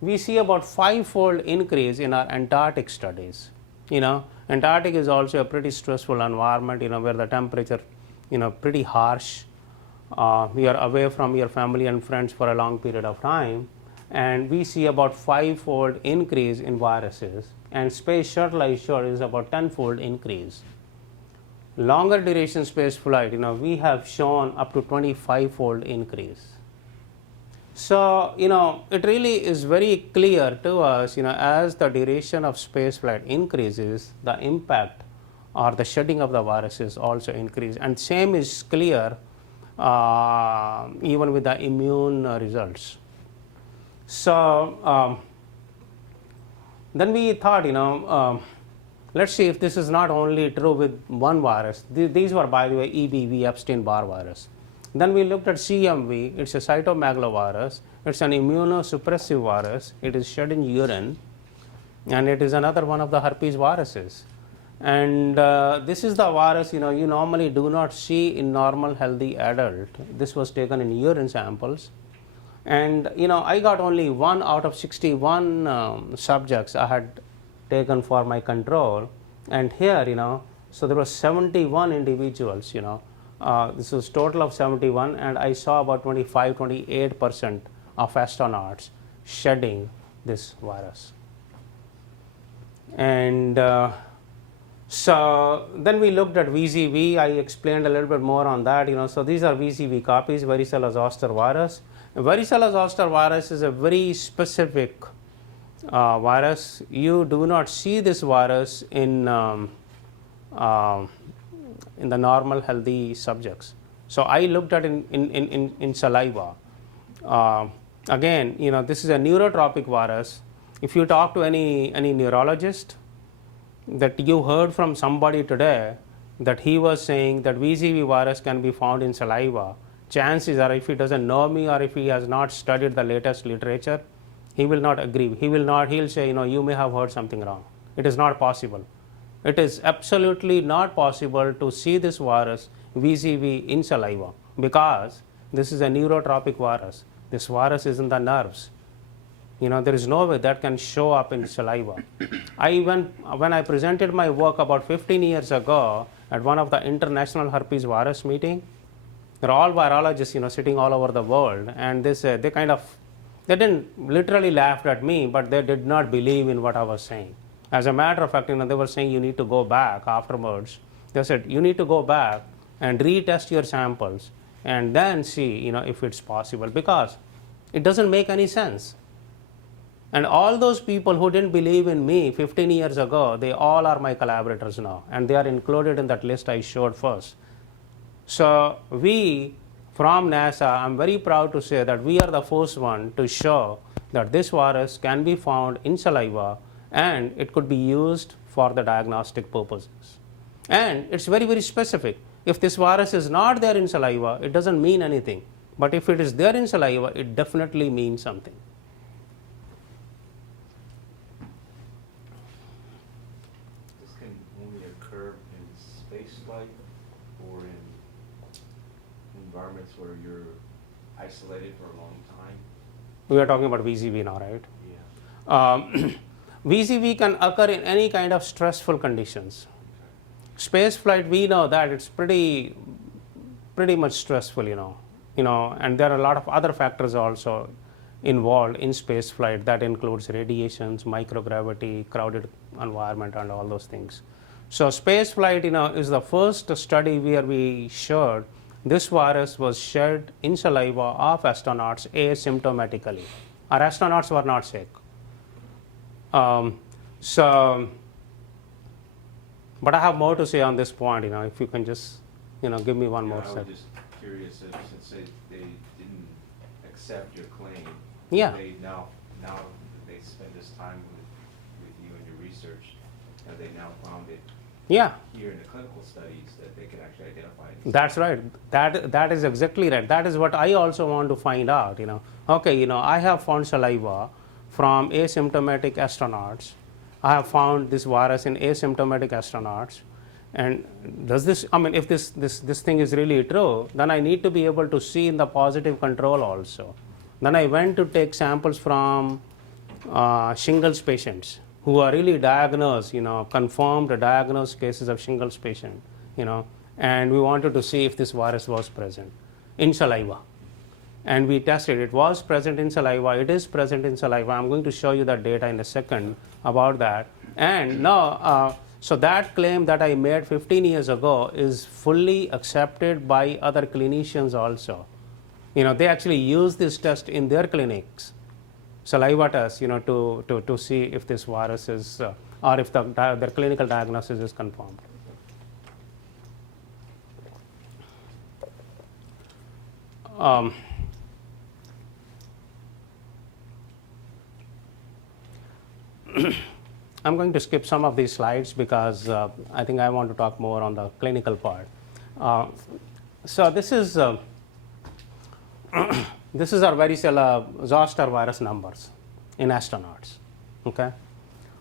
We see about fivefold increase in our Antarctic studies. Antarctic is also a pretty stressful environment, where the temperature, pretty harsh. You are away from your family and friends for a long period of time, and we see about fivefold increase in viruses. And space shuttle, I showed, is about tenfold increase. Longer duration space flight, we have shown up to 25-fold increase. So, it really is very clear to us, as the duration of space flight increases, the impact or the shedding of the viruses also increase. And same is clear even with the immune results. So, then we thought, let's see if this is not only true with one virus. These were, by the way, EBV, Epstein-Barr virus. Then we looked at CMV. It's a cytomegalovirus. It's an immunosuppressive virus. It is shed in urine, and it is another one of the herpes viruses. And this is the virus you normally do not see in normal healthy adult. This was taken in urine samples, and I got only 1 out of 61 subjects I had taken for my control. And here so there were 71 individuals. This was total of 71, and I saw about 25-28% of astronauts shedding this virus. And so then we looked at VZV. I explained a little bit more on that. So these are VZV copies, varicella zoster virus. Varicella zoster virus is a very specific virus. You do not see this virus in the normal healthy subjects. So I looked at in saliva. Again, this is a neurotropic virus. If you talk to any neurologist, that you heard from somebody today that he was saying that VZV virus can be found in saliva, chances are, if he doesn't know me or if he has not studied the latest literature, he will not agree. He'll say, you may have heard something wrong. It is not possible. It is absolutely not possible to see this virus VZV in saliva, because this is a neurotropic virus. This virus is in the nerves. There is no way that can show up in saliva. When I presented my work about 15 years ago at one of the international herpes virus meeting, they're all virologists, sitting all over the world, and they didn't literally laugh at me, but they did not believe in what I was saying. As a matter of fact, they were saying you need to go back afterwards. They said you need to go back and retest your samples and then see, if it's possible, because it doesn't make any sense. And all those people who didn't believe in me 15 years ago, they all are my collaborators now, and they are included in that list I showed first. So we from NASA, I'm very proud to say that we are the first one to show that this virus can be found in saliva, and it could be used for the diagnostic purposes. And it's very, very specific. If this virus is not there in saliva, it doesn't mean anything. But if it is there in saliva, it definitely means something. This can only occur in space flight or in environments where you're isolated for a long time? We are talking about VZV now, right? Yeah. VZV can occur in any kind of stressful conditions. Space flight, we know that it's pretty much stressful, and there are a lot of other factors also involved in space flight. That includes radiations, microgravity, crowded environment, and all those things. So space flight, is the first study where we showed this virus was shed in saliva of astronauts asymptomatically. Our astronauts were not sick. But I have more to say on this point, if you can just, give me one more I was second. just curious, since they didn't accept your claim. Yeah. They now that they spend this time with you and your research, have they now found it Yeah, here in the clinical studies that they can actually identify these. that's right. That is exactly right. That is what I also want to find out. Okay, I have found saliva from asymptomatic astronauts. I have found this virus in asymptomatic astronauts. And does this? I mean, if this thing is really true, then I need to be able to see in the positive control also. Then I went to take samples from shingles patients who are really diagnosed, confirmed diagnosed cases of shingles patient, and we wanted to see if this virus was present in saliva. And we tested, it was present in saliva, it is present in saliva. I'm going to show you that data in a second about that. And now, so that claim that I made 15 years ago is fully accepted by other clinicians also. They actually use this test in their clinics, saliva test, to see if this virus is, or if their clinical diagnosis is confirmed. I'm going to skip some of these slides because I think I want to talk more on the clinical part. So this is this is our varicella zoster virus numbers in astronauts. Okay,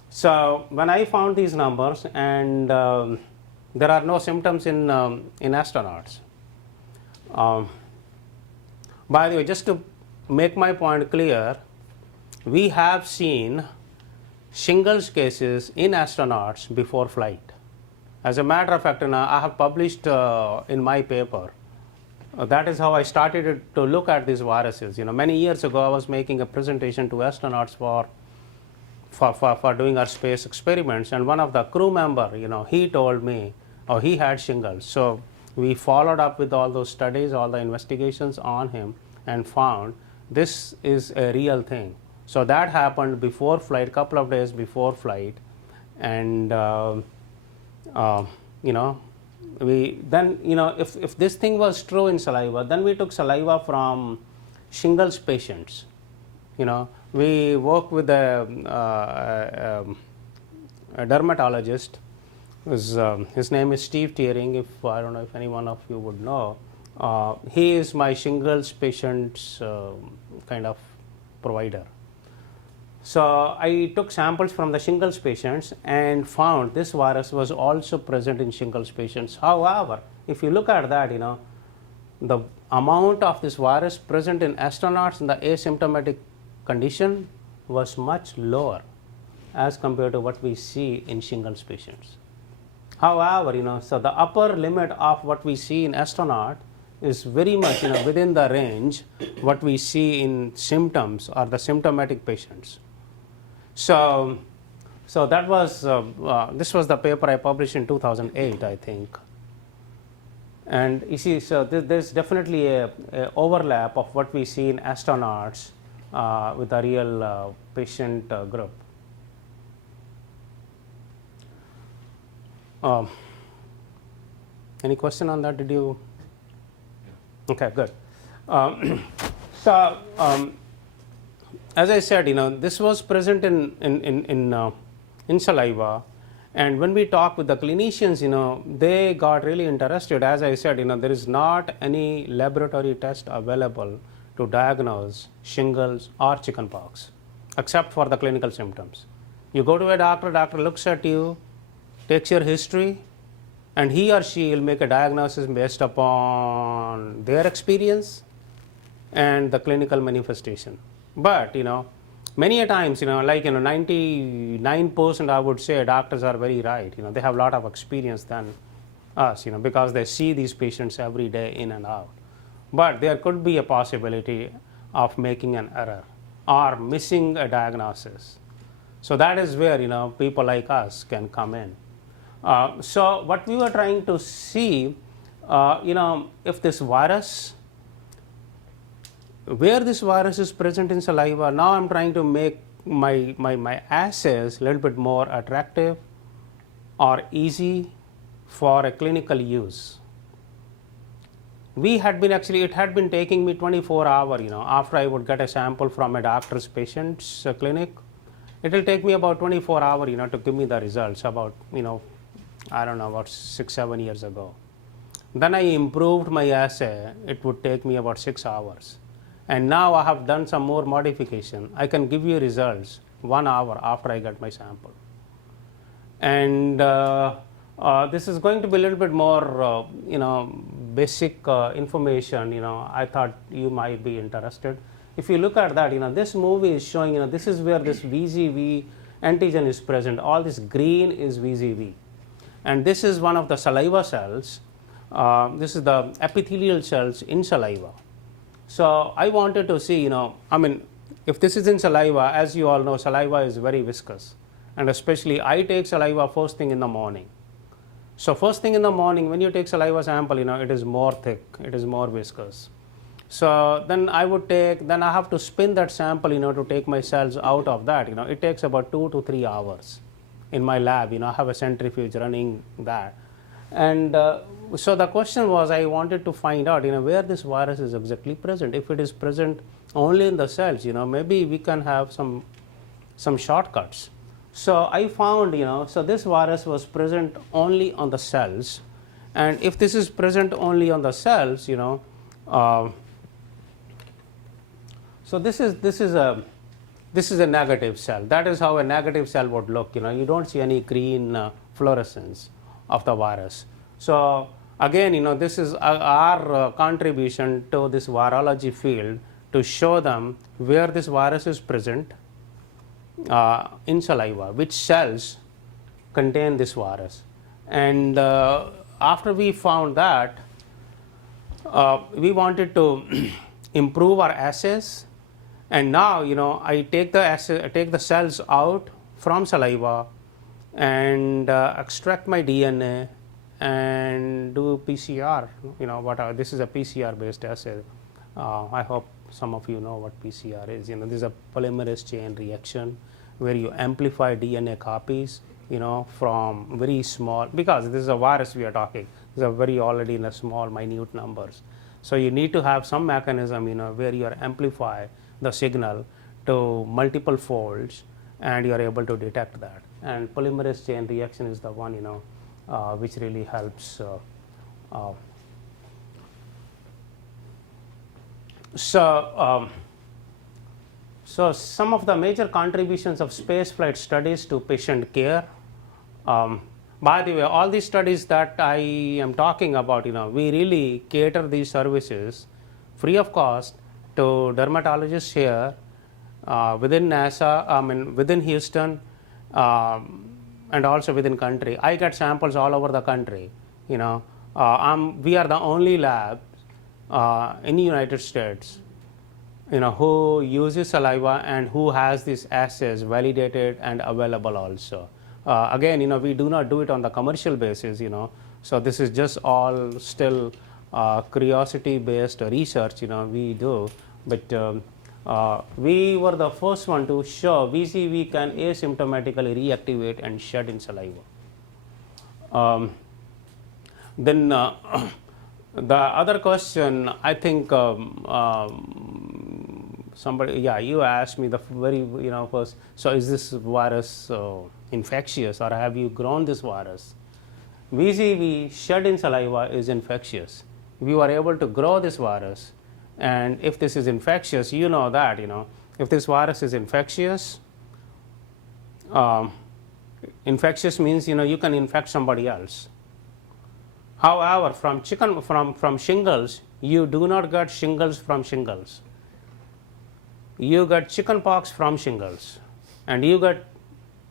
so when I found these numbers, and there are no symptoms in astronauts. By the way, just to make my point clear, we have seen shingles cases in astronauts before flight. As a matter of fact, I have published in my paper. That is how I started to look at these viruses. Many years ago, I was making a presentation to astronauts for doing our space experiments, and one of the crew member, he told me, oh, he had shingles. So we followed up with all those studies, all the investigations on him, and found this is a real thing. So that happened before flight, couple of days before flight, and we then, if this thing was true in saliva, then we took saliva from shingles patients. We work with a dermatologist. His name is Steve Tearing. If I don't know if any one of you would know, he is my shingles patients kind of provider. So I took samples from the shingles patients and found this virus was also present in shingles patients. However, if you look at that, the amount of this virus present in astronauts in the asymptomatic condition was much lower as compared to what we see in shingles patients. However, so the upper limit of what we see in astronaut is very much within the range what we see in symptoms or the symptomatic patients. So that was this was the paper I published in 2008, I think. And you see, so there's definitely a overlap of what we see in astronauts with the real patient group. Any question on that? Did you? Okay, good. So as I said, this was present in saliva, and when we talk with the clinicians, they got really interested. As I said, there is not any laboratory test available to diagnose shingles or chickenpox, except for the clinical symptoms. You go to a doctor, doctor looks at you, takes your history, and he or she will make a diagnosis based upon their experience and the clinical manifestation. But many a times, like 99% I would say doctors are very right. They have a lot of experience than us, because they see these patients every day in and out. But there could be a possibility of making an error or missing a diagnosis. So that is where people like us can come in. So what we were trying to see, if this virus, where this virus is present in saliva, now I'm trying to make my assays a little bit more attractive or easy for a clinical use. It had been taking me 24 hours, after I would get a sample from a doctor's patient's clinic. It will take me about 24 hours, to give me the results, about, I don't know, about 6-7 years ago. Then I improved my assay. It would take me about 6 hours. And now I have done some more modification. I can give you results 1 hour after I get my sample. And this is going to be a little bit more, basic information. I thought you might be interested. If you look at that, this movie is showing, this is where this VZV antigen is present. All this green is VZV. And this is one of the saliva cells. This is the epithelial cells in saliva. So I wanted to see, if this is in saliva, as you all know, saliva is very viscous. And especially I take saliva first thing in the morning. So first thing in the morning, when you take saliva sample, it is more thick, it is more viscous. So then I have to spin that sample, to take my cells out of that. It takes about 2 to 3 hours in my lab. I have a centrifuge running that. And so the question was, I wanted to find out, where this virus is exactly present. If it is present only in the cells, maybe we can have some shortcuts. So I found, so this virus was present only on the cells. And if this is present only on the cells, so this is a negative cell. That is how a negative cell would look. You don't see any green fluorescence of the virus. So again, this is our contribution to this virology field, to show them where this virus is present in saliva, which cells contain this virus. And after we found that, we wanted to improve our assays. And now, I take the cells out from saliva and extract my DNA and do PCR. This is a PCR based assay. I hope some of you know what PCR is. This is a polymerase chain reaction where you amplify DNA copies, from very small, because this is a virus we are talking. These are very already in a small, minute numbers. So you need to have some mechanism, where you amplify the signal to multiple folds, and you are able to detect that. And polymerase chain reaction is the one, which really helps. So some of the major contributions of spaceflight studies to patient care. By the way, all these studies that I am talking about, we really cater these services free of cost to dermatologists here within NASA, within Houston, and also within country. I get samples all over the country. We are the only lab in the United States, who uses saliva and who has these assays validated and available also. Again, we do not do it on the commercial basis, so this is just all still curiosity based research, we do. But we were the first one to show VZV can asymptomatically reactivate and shed in saliva. Then the other question, I think somebody, you asked me the very, first, so is this virus infectious, or have you grown this virus? VZV shed in saliva is infectious. We were able to grow this virus, and if this is infectious, that, if this virus is infectious, infectious means, you can infect somebody else. However, from shingles, you do not get shingles from shingles. You get chickenpox from shingles, and you get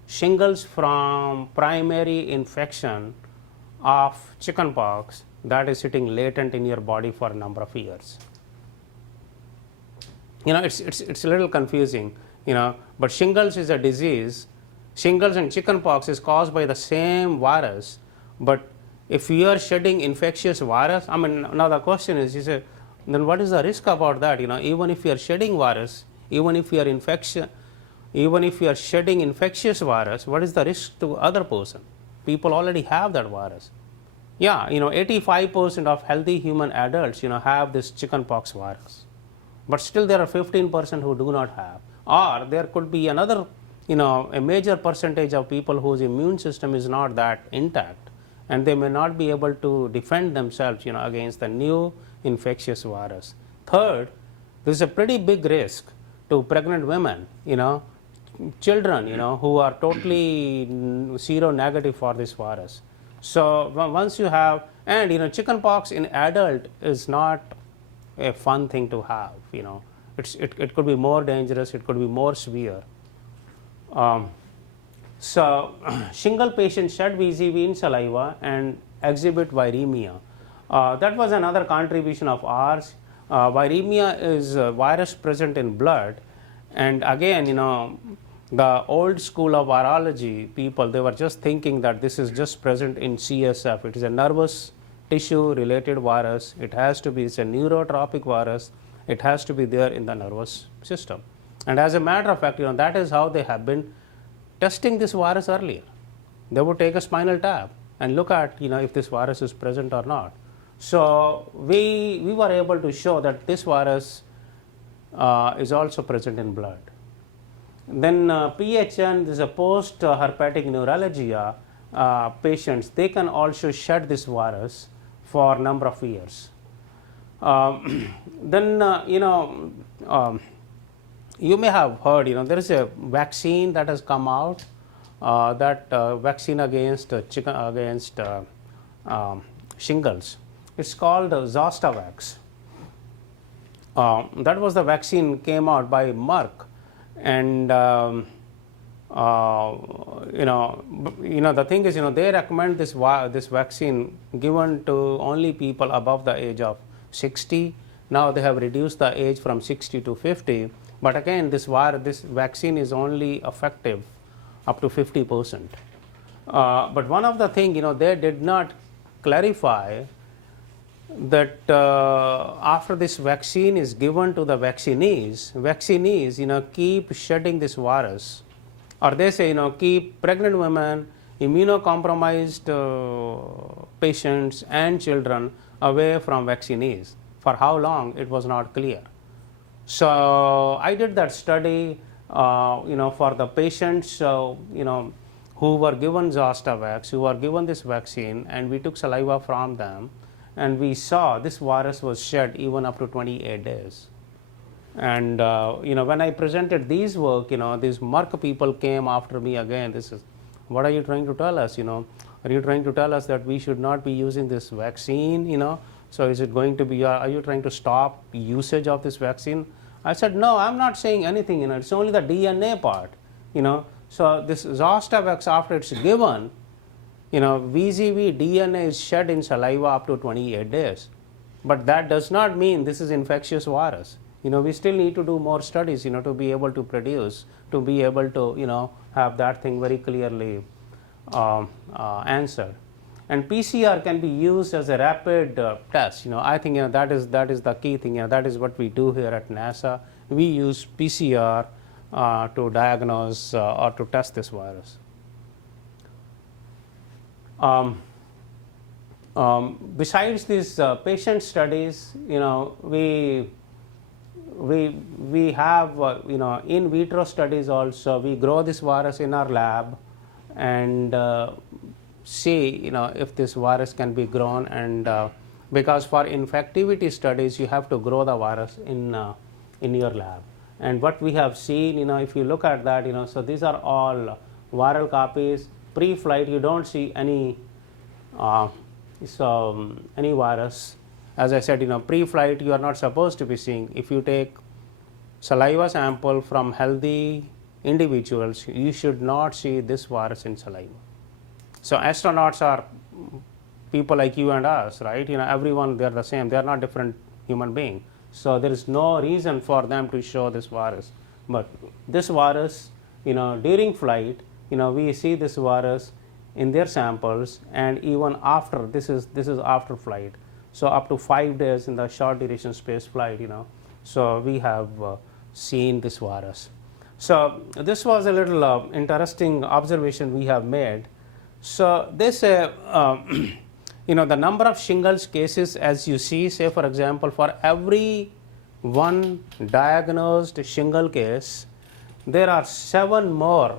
shingles from primary infection of chickenpox that is sitting latent in your body for a number of years. It's a little confusing, but shingles is a disease. Shingles and chickenpox is caused by the same virus, but if you are shedding infectious virus, now the question is, then what is the risk about that? Even if you are shedding virus, even if you are shedding infectious virus, what is the risk to other person? People already have that virus. 85% of healthy human adults, have this chickenpox virus, but still there are 15% who do not have. Or there could be another, a major percentage of people whose immune system is not that intact, and they may not be able to defend themselves, against the new infectious virus. Third, this is a pretty big risk to pregnant women, children, who are totally seronegative for this virus. So once you have, and chickenpox in adult is not a fun thing to have. It could be more dangerous. It could be more severe. So shingle patients shed VZV in saliva and exhibit viremia. That was another contribution of ours. Viremia is a virus present in blood, and again, the old school of virology people, they were just thinking that this is just present in CSF. It is a nervous tissue related virus. It has to be, it's a neurotropic virus. It has to be there in the nervous system. And as a matter of fact, that is how they have been testing this virus earlier. They would take a spinal tap and look at, if this virus is present or not. So we were able to show that this virus is also present in blood. Then PHN, this is a post-herpetic neuralgia patients, they can also shed this virus for a number of years. Then, you may have heard, there is a vaccine that has come out, that vaccine against shingles. It's called Zostavax. That was the vaccine came out by Merck, and the thing is, they recommend this vaccine given to only people above the age of 60. Now they have reduced the age from 60 to 50. But again, this vaccine is only effective up to 50%. But one of the things, they did not clarify that after this vaccine is given to the vaccinees, keep shedding this virus, or they say, keep pregnant women, immunocompromised patients and children away from vaccinees. For how long, it was not clear. So I did that study, for the patients, who were given Zostavax, who were given this vaccine, and we took saliva from them, and we saw this virus was shed even up to 28 days. And when I presented these work, these Merck people came after me again. This is, what are you trying to tell us? Are you trying to tell us that we should not be using this vaccine? So is it going to be, are you trying to stop usage of this vaccine? I said, no, I'm not saying anything, it's only the DNA part, So this Zostavax, after it's given, VZV DNA is shed in saliva up to 28 days. But that does not mean this is infectious virus. We still need to do more studies, to be able to produce, to be able to, have that thing very clearly answered. And PCR can be used as a rapid test. I think that is the key thing. That is what we do here at NASA. We use PCR to diagnose or to test this virus. Besides these patient studies, we have in vitro studies also. We grow this virus in our lab and see if this virus can be grown, and because for infectivity studies you have to grow the virus in your lab. And what we have seen, if you look at that, so these are all viral copies. Pre-flight, you don't see any any virus. As I said, pre-flight you are not supposed to be seeing. If you take saliva sample from healthy individuals, you should not see this virus in saliva. So astronauts are people like you and us, right? Everyone, they are the same. They are not different human being. So there is no reason for them to show this virus. But this virus, during flight, we see this virus in their samples, and even after, this is after flight. So up to 5 days in the short duration space flight, so we have seen this virus. So this was a little interesting observation we have made. So they say, the number of shingles cases, as you see, say for example, for every one diagnosed shingle case, there are 7 more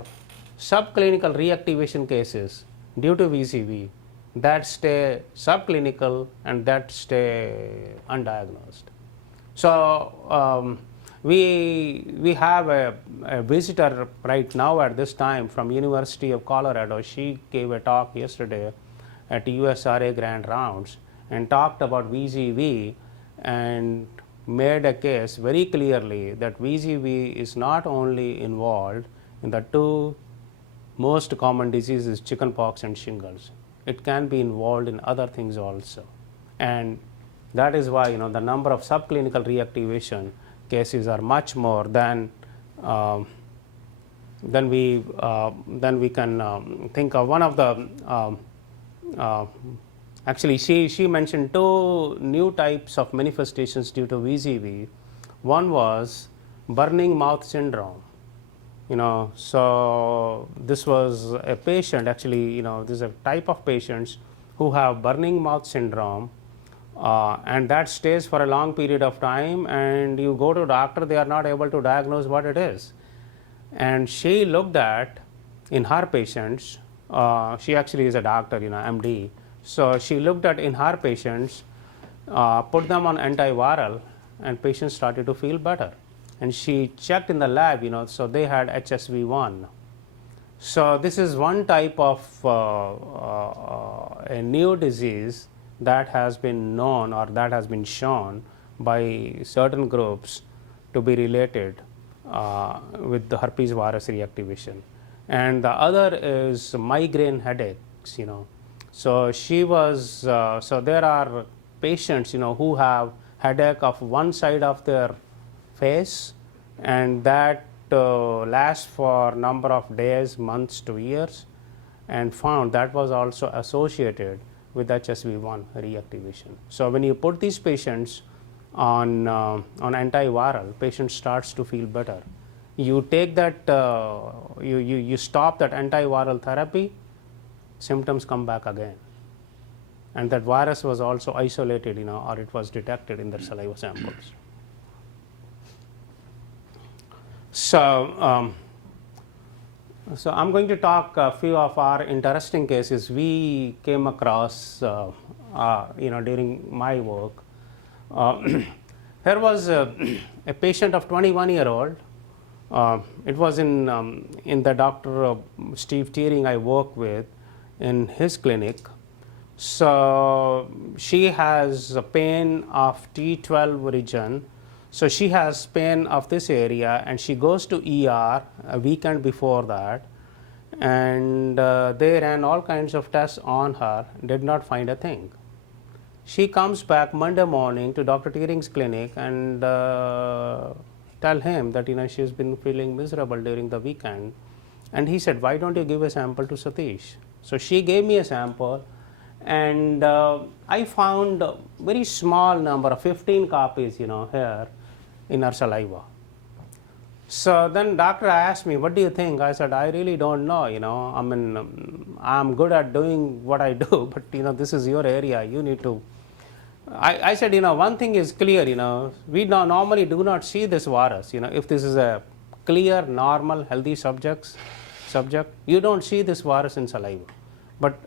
subclinical reactivation cases due to VZV. that stay subclinical and that stay undiagnosed. So we have a visitor right now at this time from University of Colorado. She gave a talk yesterday at USRA Grand Rounds and talked about VZV and made a case very clearly that VZV is not only involved in the two most common diseases, chickenpox and shingles. It can be involved in other things also, and that is why the number of subclinical reactivation cases are much more than we can think of. One of the actually she mentioned two new types of manifestations due to VZV. One was burning mouth syndrome. So this was a patient, actually, this is a type of patients who have burning mouth syndrome, and that stays for a long period of time, and you go to doctor, they are not able to diagnose what it is. And she looked at, in her patients, she actually is a doctor, MD, so she looked at in her patients, put them on antiviral, and patients started to feel better. And she checked in the lab, so they had HSV1. So this is one type of a new disease that has been known or that has been shown by certain groups to be related with the herpes virus reactivation. And the other is migraine headaches. So she was, so there are patients, who have headache of one side of their face, and that lasts for number of days, months to years, and found that was also associated with HSV1 reactivation. So when you put these patients on antiviral, patient starts to feel better. You take that, you stop that antiviral therapy, symptoms come back again, and that virus was also isolated, or it was detected in their saliva samples. So, so I'm going to talk a few of our interesting cases we came across, during my work. There was a patient of 21-year-old. It was in the Dr. Steve Teering I work with in his clinic. So she has a pain of T12 region. So she has pain of this area, and she goes to ER a weekend before that, and they ran all kinds of tests on her, did not find a thing. She comes back Monday morning to Dr. Teering's clinic and tell him that she's been feeling miserable during the weekend, and he said, why don't you give a sample to Satish? So she gave me a sample, and I found a very small number of 15 copies here in her saliva. So then doctor asked me, what do you think? I said, I really don't know, I mean, I'm good at doing what I do, but this is your area, you need to. I said, one thing is clear, we normally do not see this virus, if this is a clear, normal, healthy subject, you don't see this virus in saliva. But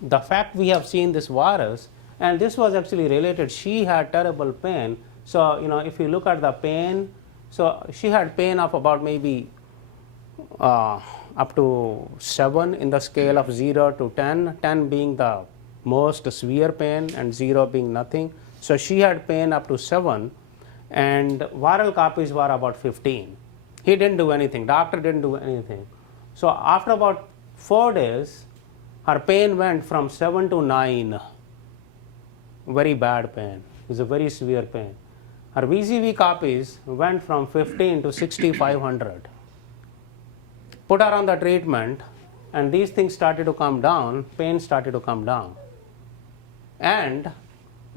the fact we have seen this virus, and this was actually related, she had terrible pain. So, if you look at the pain, so she had pain of about maybe up to 7 in the scale of 0 to 10, 10 being the most severe pain and 0 being nothing. So she had pain up to 7, and viral copies were about 15. He didn't do anything, doctor didn't do anything. So after about 4 days, her pain went from 7 to 9, very bad pain, it's a very severe pain. Her VZV copies went from 15 to 6,500. Put her on the treatment, and these things started to come down, pain started to come down. And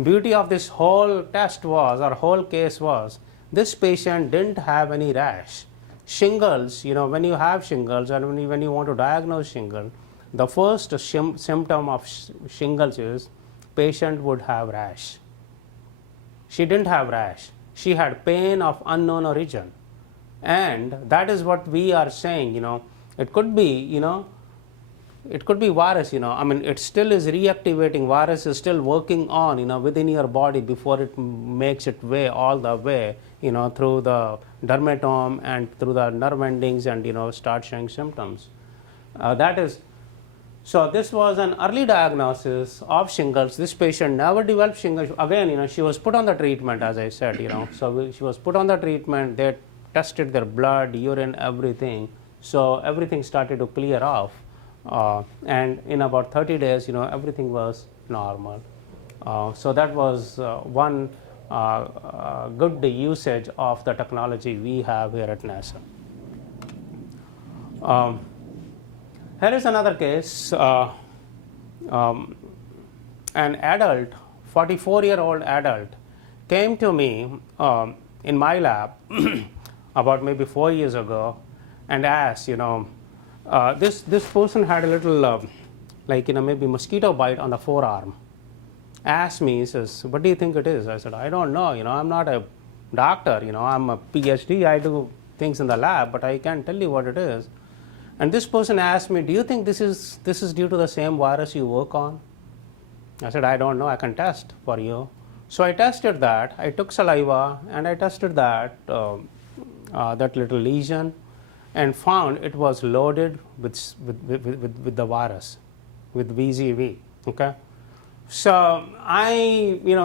beauty of this whole test was, or whole case was, this patient didn't have any rash. Shingles, when you have shingles and when you want to diagnose shingles, the first symptom of shingles is patient would have rash. She didn't have rash. She had pain of unknown origin. And that is what we are saying, it could be, it could be virus, I mean, it still is reactivating. Virus is still working on, within your body before it makes its way all the way, through the dermatome and through the nerve endings and, start showing symptoms. That is, so this was an early diagnosis of shingles. This patient never developed shingles. Again, she was put on the treatment, as I said, so she was put on the treatment. They tested their blood, urine, everything. So everything started to clear off. And in about 30 days, everything was normal. So that was one good usage of the technology we have here at NASA. Here is another case. An adult, 44-year-old adult, came to me in my lab about maybe 4 years ago and asked, this person had a little, maybe mosquito bite on the forearm. Asked me, he says, what do you think it is? I said, I don't know, I'm not a doctor, I'm a PhD, I do things in the lab, but I can't tell you what it is. And this person asked me, do you think this is due to the same virus you work on? I said, I don't know, I can test for you. So I tested that. I took saliva and I tested that little lesion and found it was loaded with the virus, with VZV. Okay. So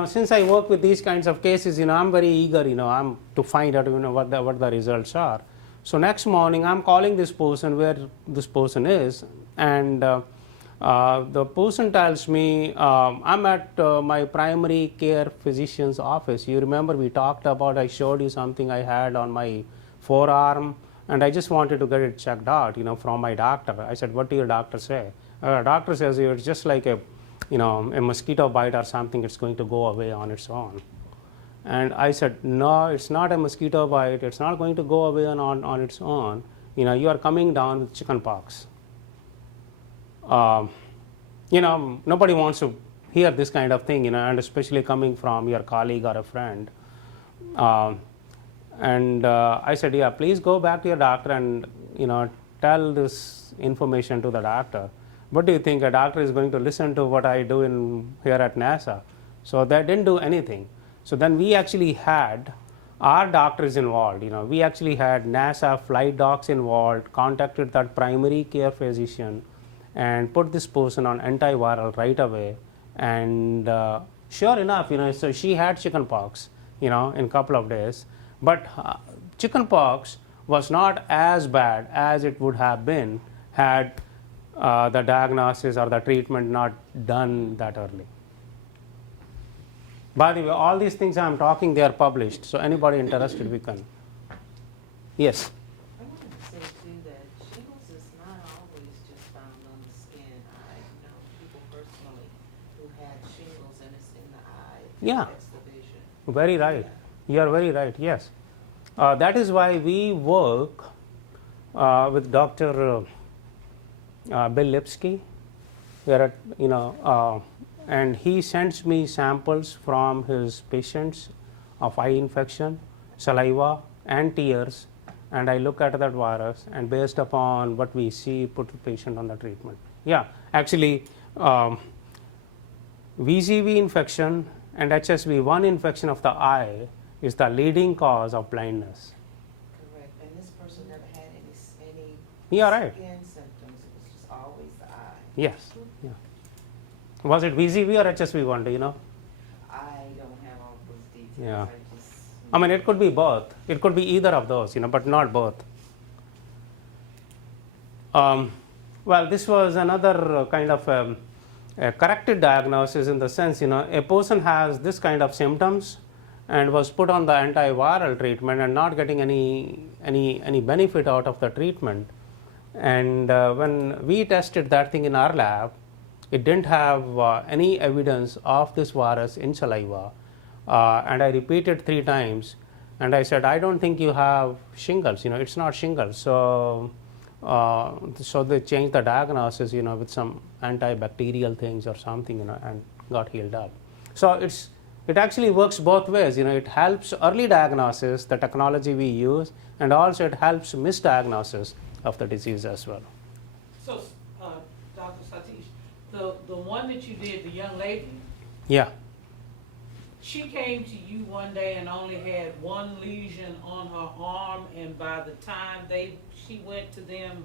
since I work with these kinds of cases, I'm very eager, I'm to find out, what the results are. So next morning, I'm calling this person where this person is, and the person tells me, I'm at my primary care physician's office. You remember we talked about, I showed you something I had on my forearm, and I just wanted to get it checked out, from my doctor. I said, what do your doctor say? Doctor says it's just like a mosquito bite or something, it's going to go away on its own. And I said, no, it's not a mosquito bite, it's not going to go away on its own. You are coming down with chicken pox. Nobody wants to hear this kind of thing, and especially coming from your colleague or a friend. I said, yeah, please go back to your doctor and, tell this information to the doctor. What do you think? A doctor is going to listen to what I do here at NASA? So they didn't do anything. So then we actually had our doctors involved. We actually had NASA flight docs involved, contacted that primary care physician, and put this person on antiviral right away. And sure enough, so she had chickenpox, in a couple of days. But chickenpox was not as bad as it would have been had the diagnosis or the treatment not done that early. By the way, all these things I'm talking, they are published. So anybody interested, we can. Yes? I wanted to say too that shingles is not always just found on the skin. I know people personally who had shingles and it's in the eye. Yeah. That's the vision. Very right. You are very right, yes. That is why we work with Dr. Bill Lipsky. We are at, and he sends me samples from his patients of eye infection, saliva and tears, and I look at that virus, and based upon what we see, put the patient on the treatment. Yeah, actually, VZV infection and HSV1 infection of the eye is the leading cause of blindness. Correct. And this person never had any Yeah, right. skin symptoms. It was just always the eye. Yes. Yeah. Was it VZV or HSV1? Do you know? I don't have all those details. Yeah. I I mean, it could be both. It could be either of those, but not both. Well, this was another kind of a corrected diagnosis in the sense, a person has this kind of symptoms and was put on the antiviral treatment and not getting any benefit out of the treatment. And when we tested that thing in our lab, it didn't have any evidence of this virus in saliva. And I repeated 3 times, and I said, I don't think you have shingles, it's not shingles. So they changed the diagnosis, with some antibacterial things or something, and got healed up. So it actually works both ways, it helps early diagnosis, the technology we use, and also it helps misdiagnosis of the disease as well. So, Dr. The one that you did, the young lady, Yeah. she came to you one day and only had one lesion on her arm, and by the time she went to them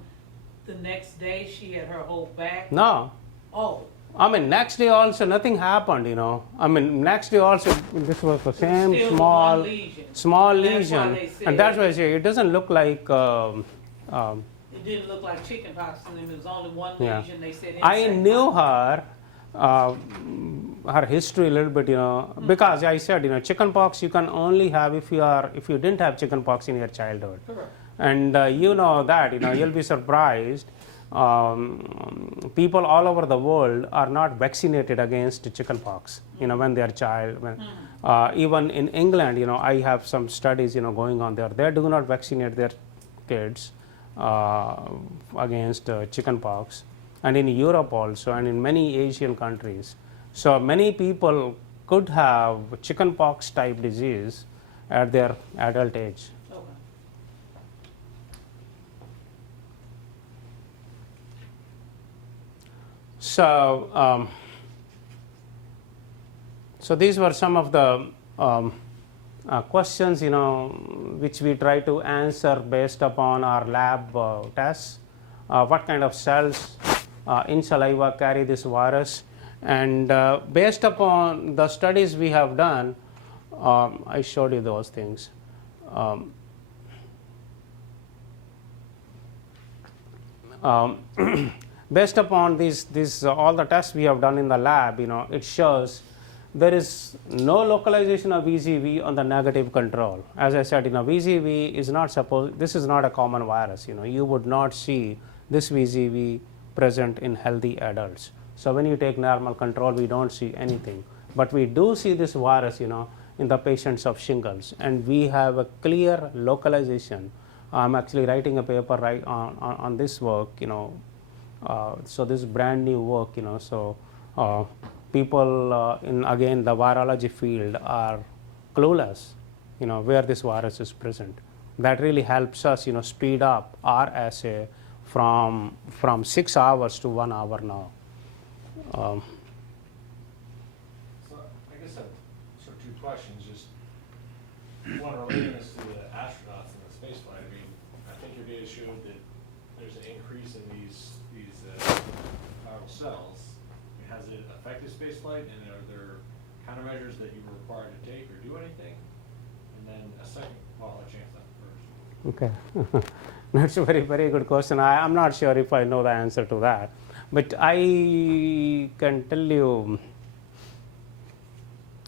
the next day, she had her whole back. No. Oh, I mean, next day also nothing happened, you know. I mean, next day also this was the same still small, one lesion. small That's why lesion, they said and that's why I say it doesn't look like. It didn't look like chicken pox to them. It was only one Yeah. lesion. They said I insect knew pox. her history a little bit, you know, because I said, you know, chicken pox you can only have if you didn't have chicken pox in your childhood. Correct. And you know that, you know, you'll be surprised. People all over the world are not vaccinated against chicken pox, you know, when they're child. Even in England, you know, I have some studies, you know, going on there. They do not vaccinate their kids against chicken pox, and in Europe also, and in many Asian countries. So many people could have chicken pox type disease at their adult age. Okay. So, so these were some of the questions, you know, which we try to answer based upon our lab tests. What kind of cells in saliva carry this virus? And based upon the studies we have done, I showed you those things. Based upon these all the tests we have done in the lab, you know, it shows there is no localization of VZV on the negative control. As I said, you know, VZV is not supposed. This is not a common virus. You know, you would not see this VZV present in healthy adults. So when you take normal control, we don't see anything. But we do see this virus, you know, in the patients of shingles, and we have a clear localization. I'm actually writing a paper right on this work, you know. So this is brand new work, you know. So people in again the virology field are clueless, you know, where this virus is present. That really helps us, you know, speed up our assay from 6 hours to 1 hour now. So I guess I have sort of two questions. Just one relating this to the astronauts in the space flight. I mean, I think your data showed that there's an increase in these viral cells. I mean, has it affected space flight, and are there countermeasures that you were required to take or do anything? And then a second, well, I'll chance that first. Okay. That's a very, very good question. I'm not sure if I know the answer to that. But I can tell you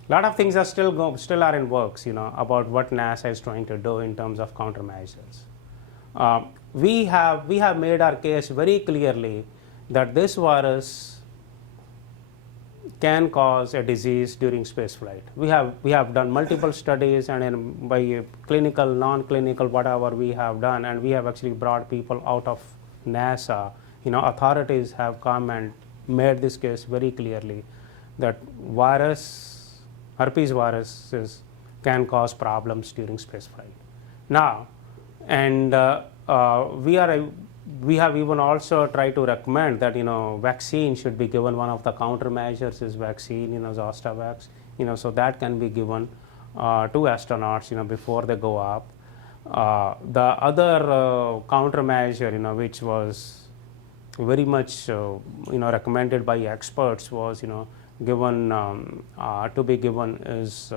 a lot of things are still are in works, you know, about what NASA is trying to do in terms of countermeasures. We have made our case very clearly that this virus can cause a disease during space flight. We have done multiple studies, and by clinical, non-clinical, whatever we have done, and we have actually brought people out of NASA. You know, authorities have come and made this case very clearly that herpes viruses can cause problems during space flight. Now, and we have even also tried to recommend that, you know, vaccine should be given. One of the countermeasures is vaccine, you know, Zostavax, you know, so that can be given to astronauts, you know, before they go up. The other countermeasure, you know, which was very much you know, recommended by experts was, you know, given to be given is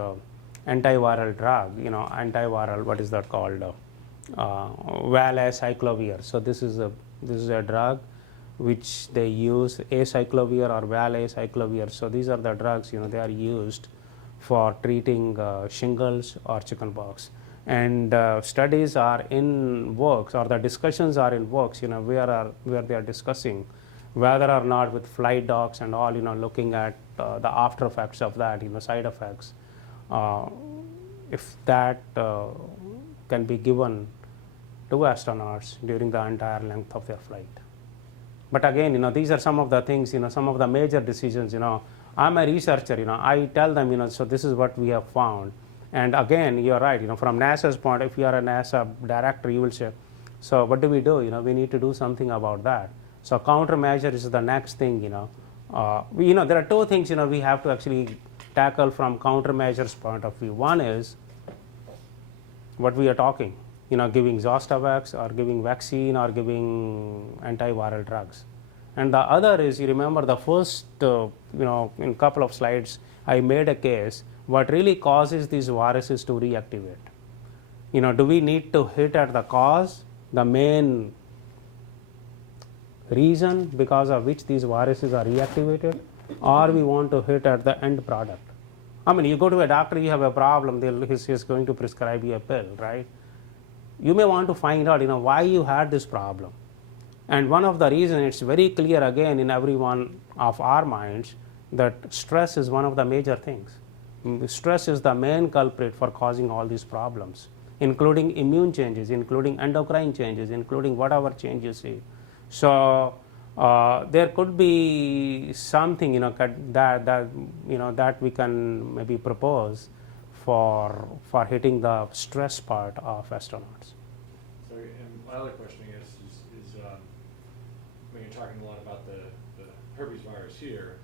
antiviral drug, you know, antiviral, what is that called, valacyclovir. So this is a drug which they use, acyclovir or valacyclovir. So these are the drugs, you know, they are used for treating shingles or chickenpox. And studies are in works, or the discussions are in works, you know, where they are discussing whether or not with flight dogs and all, you know, looking at the after effects of that, you know, side effects, if that can be given to astronauts during the entire length of their flight. But again, you know, these are some of the things, you know, some of the major decisions, you know. I'm a researcher, you know, I tell them, you know, so this is what we have found. And again, you're right, you know, from NASA's point, if you are a NASA director, you will say, so what do? You know, we need to do something about that. So countermeasure is the next thing, you know, there are two things we have to actually tackle from countermeasures point of view. One is what we are talking, giving Zostavax or giving vaccine or giving antiviral drugs. And the other is, you remember the first, in a couple of slides, I made a case what really causes these viruses to reactivate. Do we need to hit at the cause, the main reason because of which these viruses are reactivated, or we want to hit at the end product? I mean, you go to a doctor, you have a problem, he's going to prescribe you a pill, right? You may want to find out, why you had this problem. And one of the reasons, it's very clear again in every one of our minds, that stress is one of the major things. Stress is the main culprit for causing all these problems, including immune changes, including endocrine changes, including whatever change you see. So there could be something that we can maybe propose for hitting the stress part of astronauts. So, and my other question is when you're talking a lot about the herpes virus here,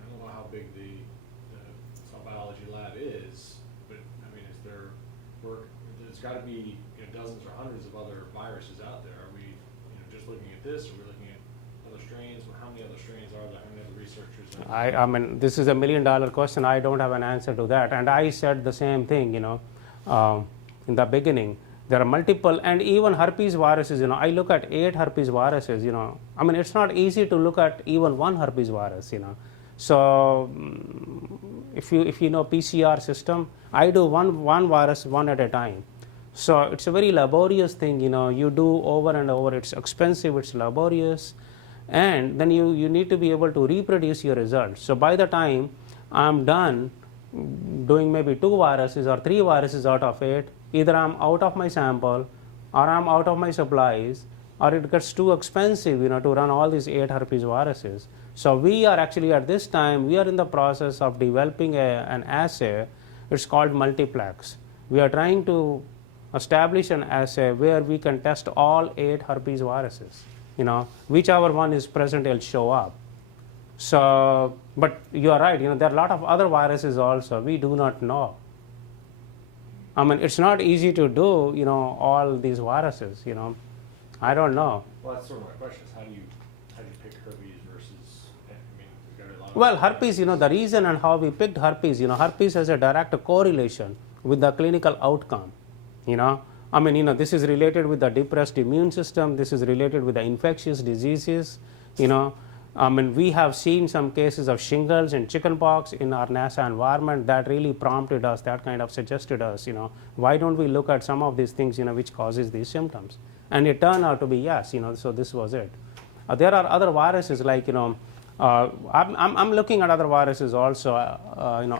I don't know how big the cell biology lab is, but I mean, is there work? There's got to be dozens or hundreds of other viruses out there. Are we just looking at this? Are we looking at other strains? How many other strains are there? How many other researchers are there? I mean, this is $1 million question. I don't have an answer to that. And I said the same thing, in the beginning. There are multiple, and even herpes viruses, I look at 8 herpes viruses, I mean, it's not easy to look at even one herpes virus, So if you know PCR system, I do one virus one at a time. So it's a very laborious thing, you do over and over. It's expensive, it's laborious, and then you need to be able to reproduce your results. So by the time I'm done doing maybe 2 viruses or 3 viruses out of 8, either I'm out of my sample or I'm out of my supplies, or it gets too expensive to run all these 8 herpes viruses. So we are actually at this time, we are in the process of developing an assay. It's called multiplex. We are trying to establish an assay where we can test all 8 herpes viruses. Whichever one is present, it'll show up. So, but you are right, there are a lot of other viruses also we do not know. I mean, it's not easy to do, all these viruses, I don't know. Well, that's sort of my question: is how do you pick herpes versus? I mean, we've got a lot of. Well, herpes, the reason and how we picked herpes, herpes has a direct correlation with the clinical outcome. I mean, this is related with the depressed immune system. This is related with the infectious diseases. I mean, we have seen some cases of shingles and chickenpox in our NASA environment that really prompted us, that kind of suggested us, why don't we look at some of these things, which causes these symptoms? And it turned out to be yes, so this was it. There are other viruses like, I'm looking at other viruses also,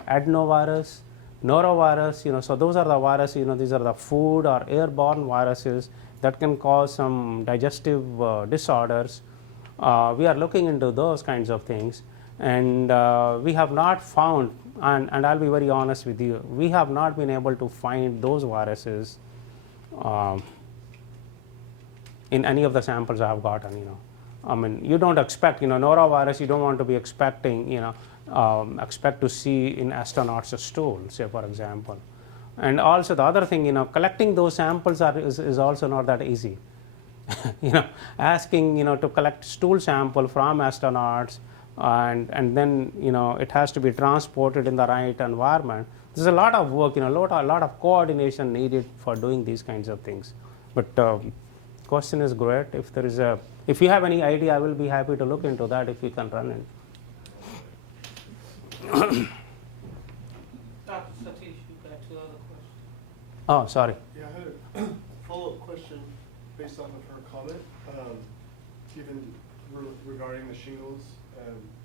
adenovirus, norovirus, so those are the viruses, these are the food or airborne viruses that can cause some digestive disorders. We are looking into those kinds of things, and we have not found, and I'll be very honest with you, we have not been able to find those viruses in any of the samples I have gotten. I mean, you don't expect, norovirus, you don't want to be expecting, expect to see in astronauts' stool, say for example. And also the other thing, collecting those samples is also not that easy. Asking, to collect stool sample from astronauts, and then, it has to be transported in the right environment. There's a lot of work, a lot of coordination needed for doing these kinds of things. But question is great. If you have any idea, I will be happy to look into that if we can run it. Dr. Satish, you've got 2 other questions. Oh, sorry. Yeah, I had a follow-up question based off of her comment, given regarding the shingles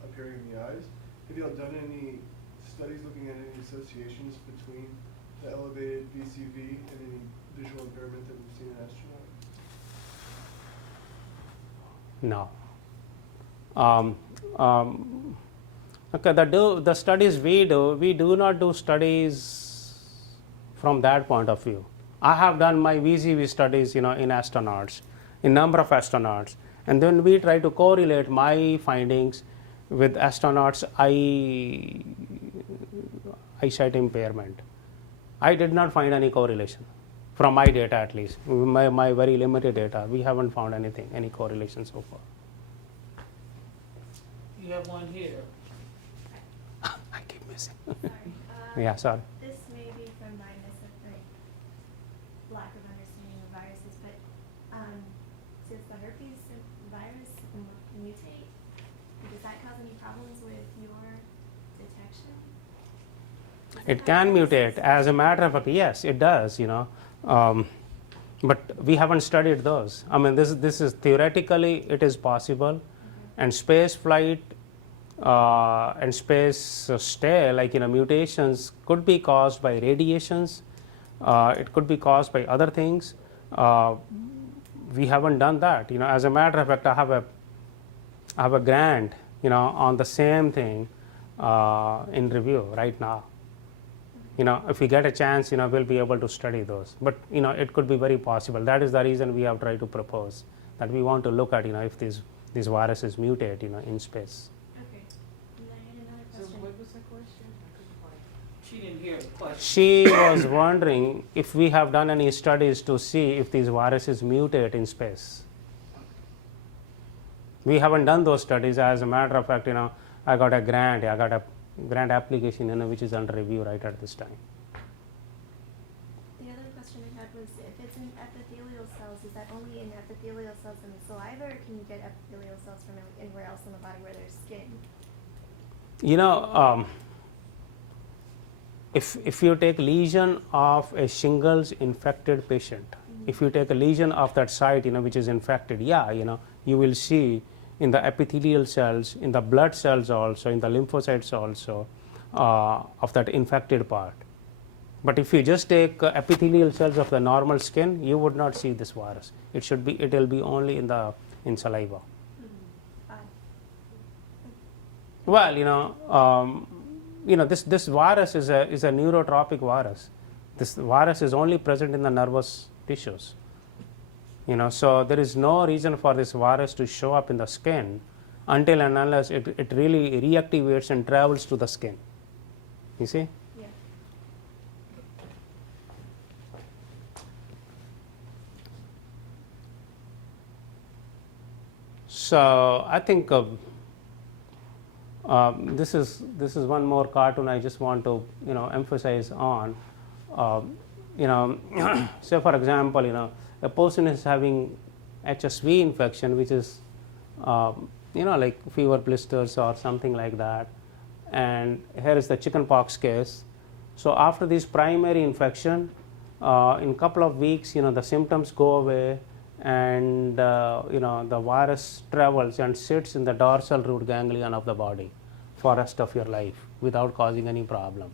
appearing in the eyes. Have you all done any studies looking at any associations between the elevated BCV and any visual impairment that we've seen in astronauts? No. Okay, the studies we do not do studies from that point of view. I have done my VZV studies, in astronauts, in number of astronauts, and then we try to correlate my findings with astronauts' eyesight impairment. I did not find any correlation from my data, at least my very limited data. We haven't found anything, any correlation so far. You have one here. I keep missing. Sorry. Yeah, sorry. This may be from my lack of understanding of viruses, but does the herpes virus mutate? Does that cause any problems with your detection? It can mutate. As a matter of fact, yes, it does. But we haven't studied those. I mean, this is theoretically it is possible, and space flight and space stay, like mutations could be caused by radiations. It could be caused by other things. We haven't done that. As a matter of fact, I have a grant, on the same thing in review right now. If we get a chance, we'll be able to study those. But it could be very possible. That is the reason we have tried to propose that we want to look at if these viruses mutate in space. Okay. And then I had another So question. what was the question? I couldn't quite. She didn't hear the question. She was wondering if we have done any studies to see if these viruses mutate in space. We haven't done those studies. As a matter of fact, I got a grant application, which is under review right at this time. The other question I had was if it's in epithelial cells, is that only in epithelial cells in the saliva, or can you get epithelial cells from anywhere else in the body where there's skin? If you take lesion of a shingles infected patient, if you take a lesion of that site, which is infected, you will see in the epithelial cells, in the blood cells also, in the lymphocytes also, of that infected part. But if you just take epithelial cells of the normal skin, you would not see this virus. It will be only in saliva. Fine. Well, this virus is a neurotropic virus. This virus is only present in the nervous tissues. So there is no reason for this virus to show up in the skin until and unless it really reactivates and travels to the skin. You see? Yeah. So I think this is one more cartoon I just want to emphasize on. Say for example, a person is having HSV infection, which is like fever blisters or something like that, and here is the chickenpox case. So after this primary infection, in couple of weeks, the symptoms go away, and the virus travels and sits in the dorsal root ganglion of the body for rest of your life without causing any problem.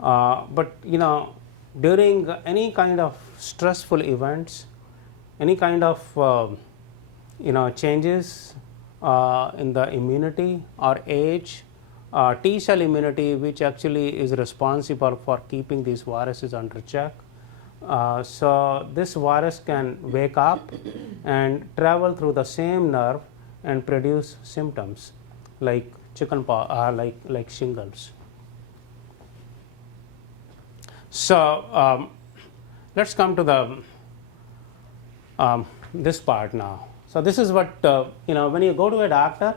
But during any kind of stressful events, any kind of changes in the immunity or age, T cell immunity, which actually is responsible for keeping these viruses under check. So this virus can wake up and travel through the same nerve and produce symptoms like chickenpox, like shingles. So let's come to the this part now. So this is what when you go to a doctor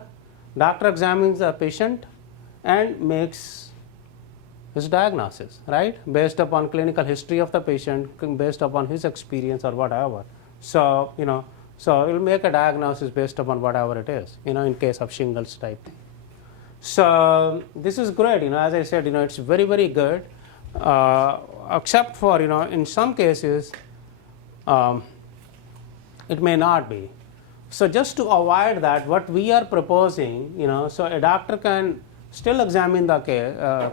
examines the patient and makes his diagnosis, right, based upon clinical history of the patient, based upon his experience or whatever. So so he'll make a diagnosis based upon whatever it is, in case of shingles type thing. So this is great, as I said, it's very, very good, except for in some cases it may not be. So just to avoid that, what we are proposing, so a doctor can still examine the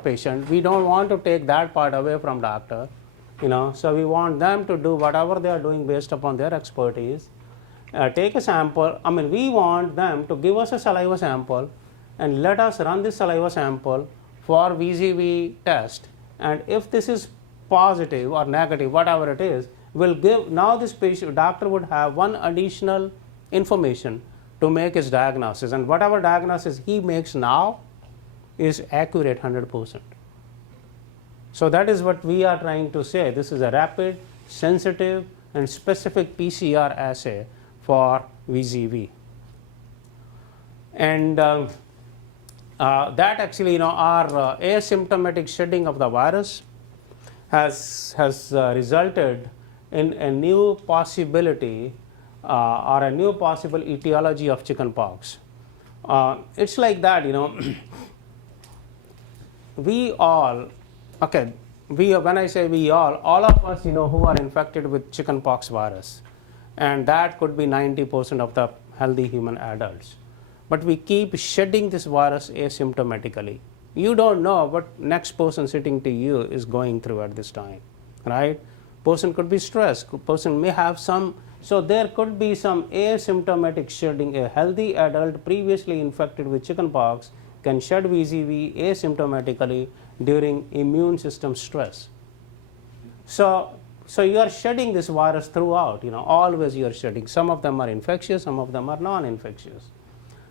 patient. We don't want to take that part away from doctor, so we want them to do whatever they are doing based upon their expertise. Take a sample. I mean, we want them to give us a saliva sample and let us run this saliva sample for VZV test. And if this is positive or negative, whatever it is, will give, now this patient, doctor would have one additional information to make his diagnosis, and whatever diagnosis he makes now is accurate 100%. So that is what we are trying to say. This is a rapid, sensitive, and specific PCR assay for VZV. And that actually, our asymptomatic shedding of the virus has resulted in a new possibility or a new possible etiology of chickenpox. It's like that, we all, okay, when I say we all of us, who are infected with chickenpox virus, and that could be 90% of the healthy human adults. But we keep shedding this virus asymptomatically. You don't know what next person sitting to you is going through at this time, right? Person could be stressed, person may have some, so there could be some asymptomatic shedding. A healthy adult previously infected with chickenpox can shed VZV asymptomatically during immune system stress. So you are shedding this virus throughout, always you are shedding. Some of them are infectious, some of them are non-infectious.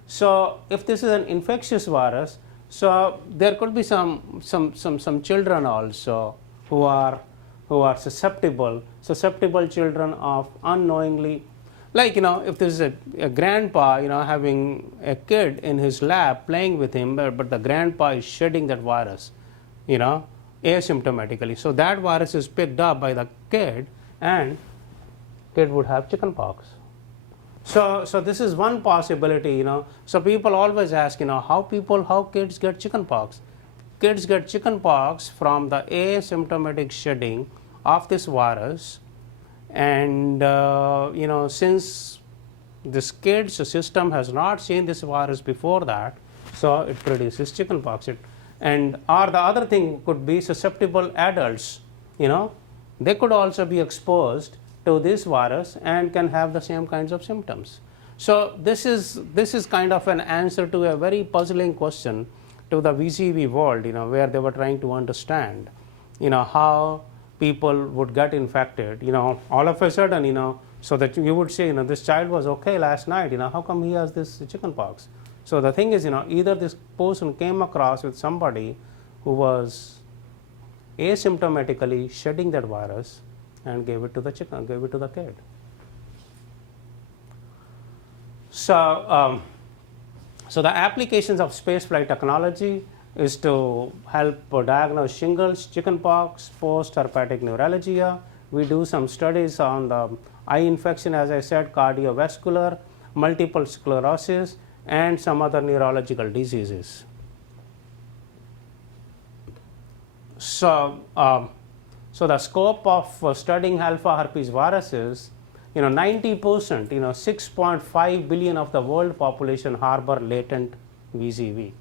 So if this is an infectious virus, so there could be some children also who are susceptible children of unknowingly, like if this is a grandpa having a kid in his lap playing with him, but the grandpa is shedding that virus asymptomatically, so that virus is picked up by the kid and kid would have chickenpox. So this is one possibility, So people always ask, how kids get chickenpox? Kids get chickenpox from the asymptomatic shedding of this virus, and since this kid's system has not seen this virus before that, so it produces chickenpox. And or the other thing could be susceptible adults, they could also be exposed to this virus and can have the same kinds of symptoms. So this is kind of an answer to a very puzzling question to the VZV world, where they were trying to understand, how people would get infected, all of a sudden, so that you would say, this child was okay last night, how come he has this chickenpox? So the thing is, either this person came across with somebody who was asymptomatically shedding that virus and gave it to the kid. So the applications of spaceflight technology is to help diagnose shingles, chickenpox, post-herpetic neuralgia. We do some studies on the eye infection, as I said, cardiovascular, multiple sclerosis, and some other neurological diseases. So the scope of studying alpha herpes viruses, 90%, 6.5 billion of the world population harbor latent VZV.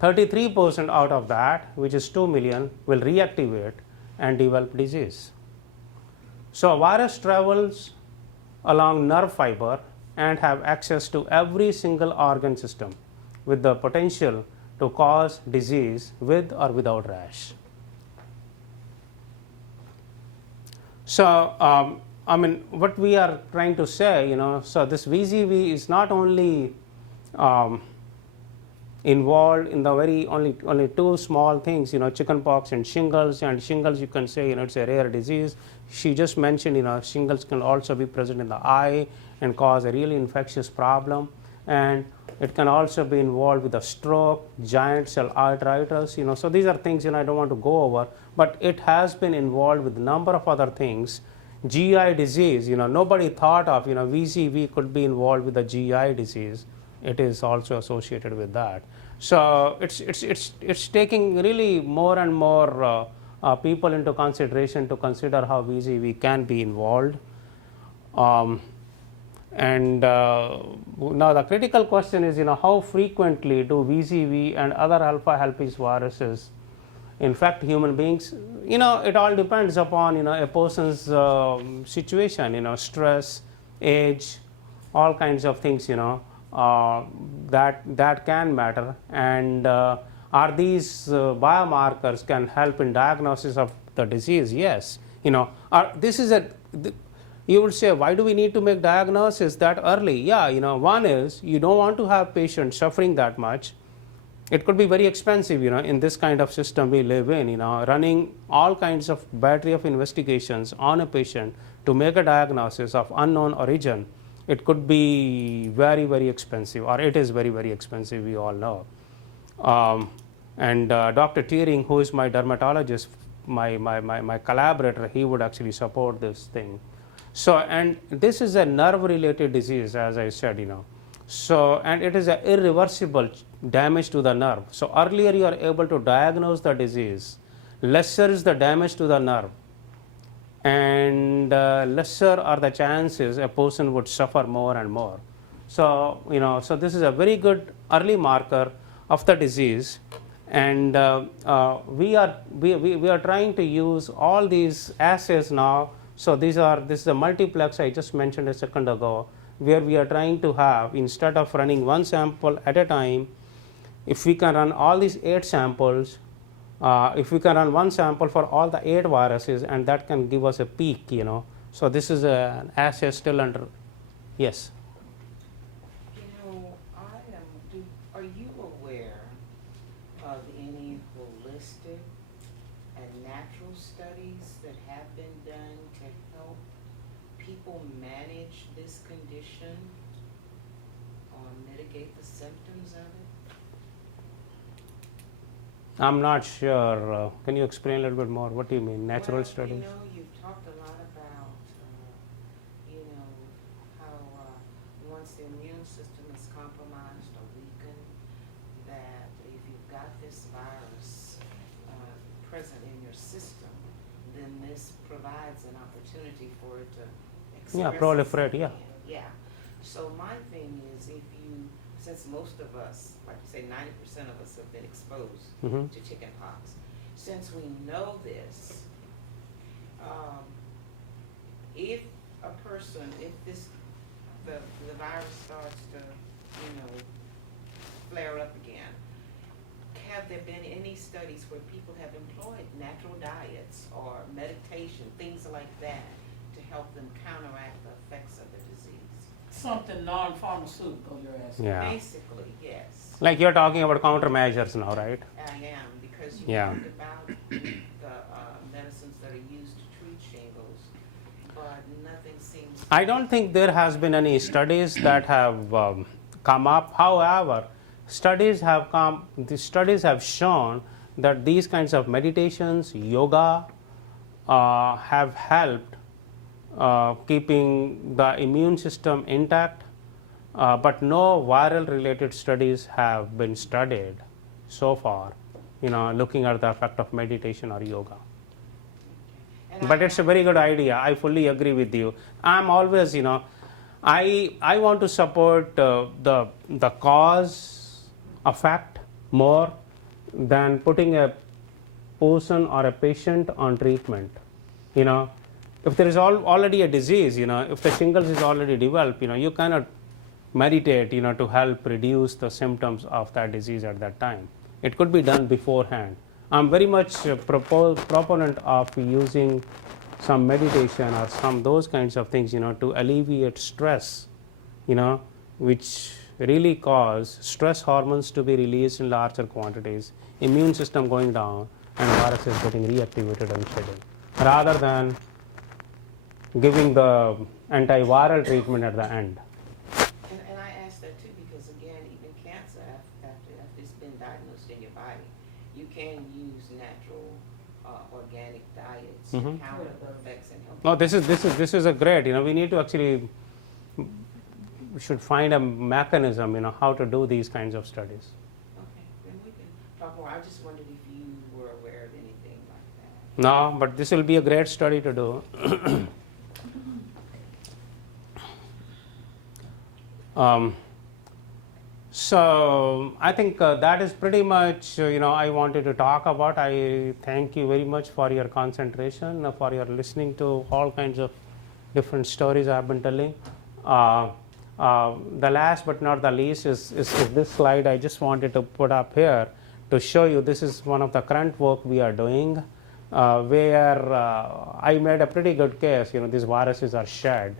33% out of that, which is 2 million, will reactivate and develop disease. So a virus travels along nerve fiber and have access to every single organ system with the potential to cause disease with or without rash. So what we are trying to say, so this VZV is not only involved in the only two small things, chickenpox and shingles. And shingles, you can say, it's a rare disease. She just mentioned, shingles can also be present in the eye and cause a really infectious problem. And it can also be involved with a stroke, giant cell arteritis, So these are things, I don't want to go over, but it has been involved with a number of other things. GI disease, nobody thought of, VZV could be involved with the GI disease. It is also associated with that. So it's taking really more and more people into consideration to consider how VZV can be involved. Now the critical question is, how frequently do VZV and other alpha herpes viruses infect human beings? It all depends upon, a person's situation, stress, age, all kinds of things, that can matter. And are these biomarkers can help in diagnosis of the disease? Yes. This is You would say, why do we need to make diagnosis that early? Yeah, one is you don't want to have patients suffering that much. It could be very expensive, in this kind of system we live in, running all kinds of battery of investigations on a patient to make a diagnosis of unknown origin. It could be very, very expensive, or it is very, very expensive, we all know. And Dr. Teering, who is my dermatologist, my collaborator, he would actually support this thing. So, and this is a nerve related disease, as I said, So, and it is an irreversible damage to the nerve. So, earlier you are able to diagnose the disease, lesser is the damage to the nerve, and lesser are the chances a person would suffer more and more. So, so this is a very good early marker of the disease, and we are trying to use all these assays now. So this is a multiplex I just mentioned a second ago, where we are trying to have, instead of running one sample at a time, if we can run all these 8 samples, if we can run one sample for all the 8 viruses, and that can give us a peak, So this is an assay still under, yes. Are you aware of any holistic and natural studies that have been done to help people manage this condition or mitigate the symptoms of it? I'm not sure. Can you explain a little bit more? What do you mean, natural Well, studies? You've talked a lot about, how once the immune system is compromised or weakened, that if you've got this virus present in your system, then this provides an opportunity for it to express Proliferate, itself yeah. again. Yeah. So my thing is, since most of us, like you say, 90% of us have been exposed Mhm. to chickenpox, since we know this, if the virus starts to, flare up again, have there been any studies where people have employed natural diets or meditation, things like that, to help them counteract the effects of the disease? Something non-pharmaceutical, you're asking. Yeah. Basically, yes. Like you're talking about countermeasures now, right? I am, because you Yeah. talked about the medicines that are used to treat shingles, but nothing seems. I don't think there has been any studies that have come up. However, the studies have shown that these kinds of meditations, yoga, have helped keeping the immune system intact, but no viral related studies have been studied so far, looking at the effect of meditation or yoga. And But it's a very good idea. I fully agree with you. I'm always, I want to support the cause effect more than putting a person or a patient on treatment. If there is already a disease, if the shingles is already developed, you cannot meditate, to help reduce the symptoms of that disease at that time. It could be done beforehand. I'm very much a proponent of using some meditation or some those kinds of things, to alleviate stress, which really cause stress hormones to be released in larger quantities, immune system going down, and viruses getting reactivated and shedding, rather than giving the antiviral treatment at the end. And I ask that too because, again, even cancer, after it's been diagnosed in your body, you can use natural organic diets to Mhm. counter the effects and help. No, this is a great. We need to actually, we should find a mechanism, how to do these kinds of studies. Okay, then we can talk more. I just wondered if you were aware of anything like that. No, but this will be a great study to do. So I think that is pretty much I wanted to talk about. I thank you very much for your concentration, for your listening to all kinds of different stories I have been telling. The last but not the least is this slide I just wanted to put up here to show you. This is one of the current work we are doing. where I made a pretty good case. These viruses are shared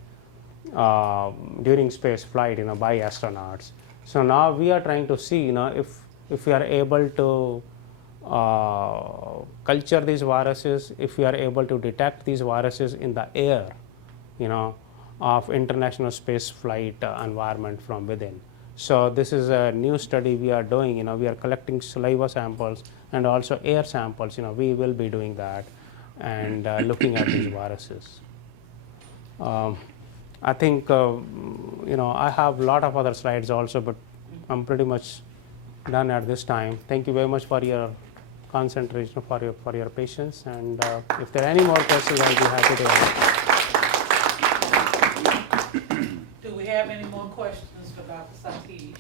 during space flight, by astronauts. So now we are trying to see, if we are able to culture these viruses, if we are able to detect these viruses in the air, of international space flight environment from within. So this is a new study we are doing. We are collecting saliva samples and also air samples. We will be doing that and looking at these viruses. I think I have a lot of other slides also, but I'm pretty much done at this time. Thank you very much for your concentration, for your patience, and if there are any more questions, I'll be happy to answer. Do we have any more questions for Dr. Satish?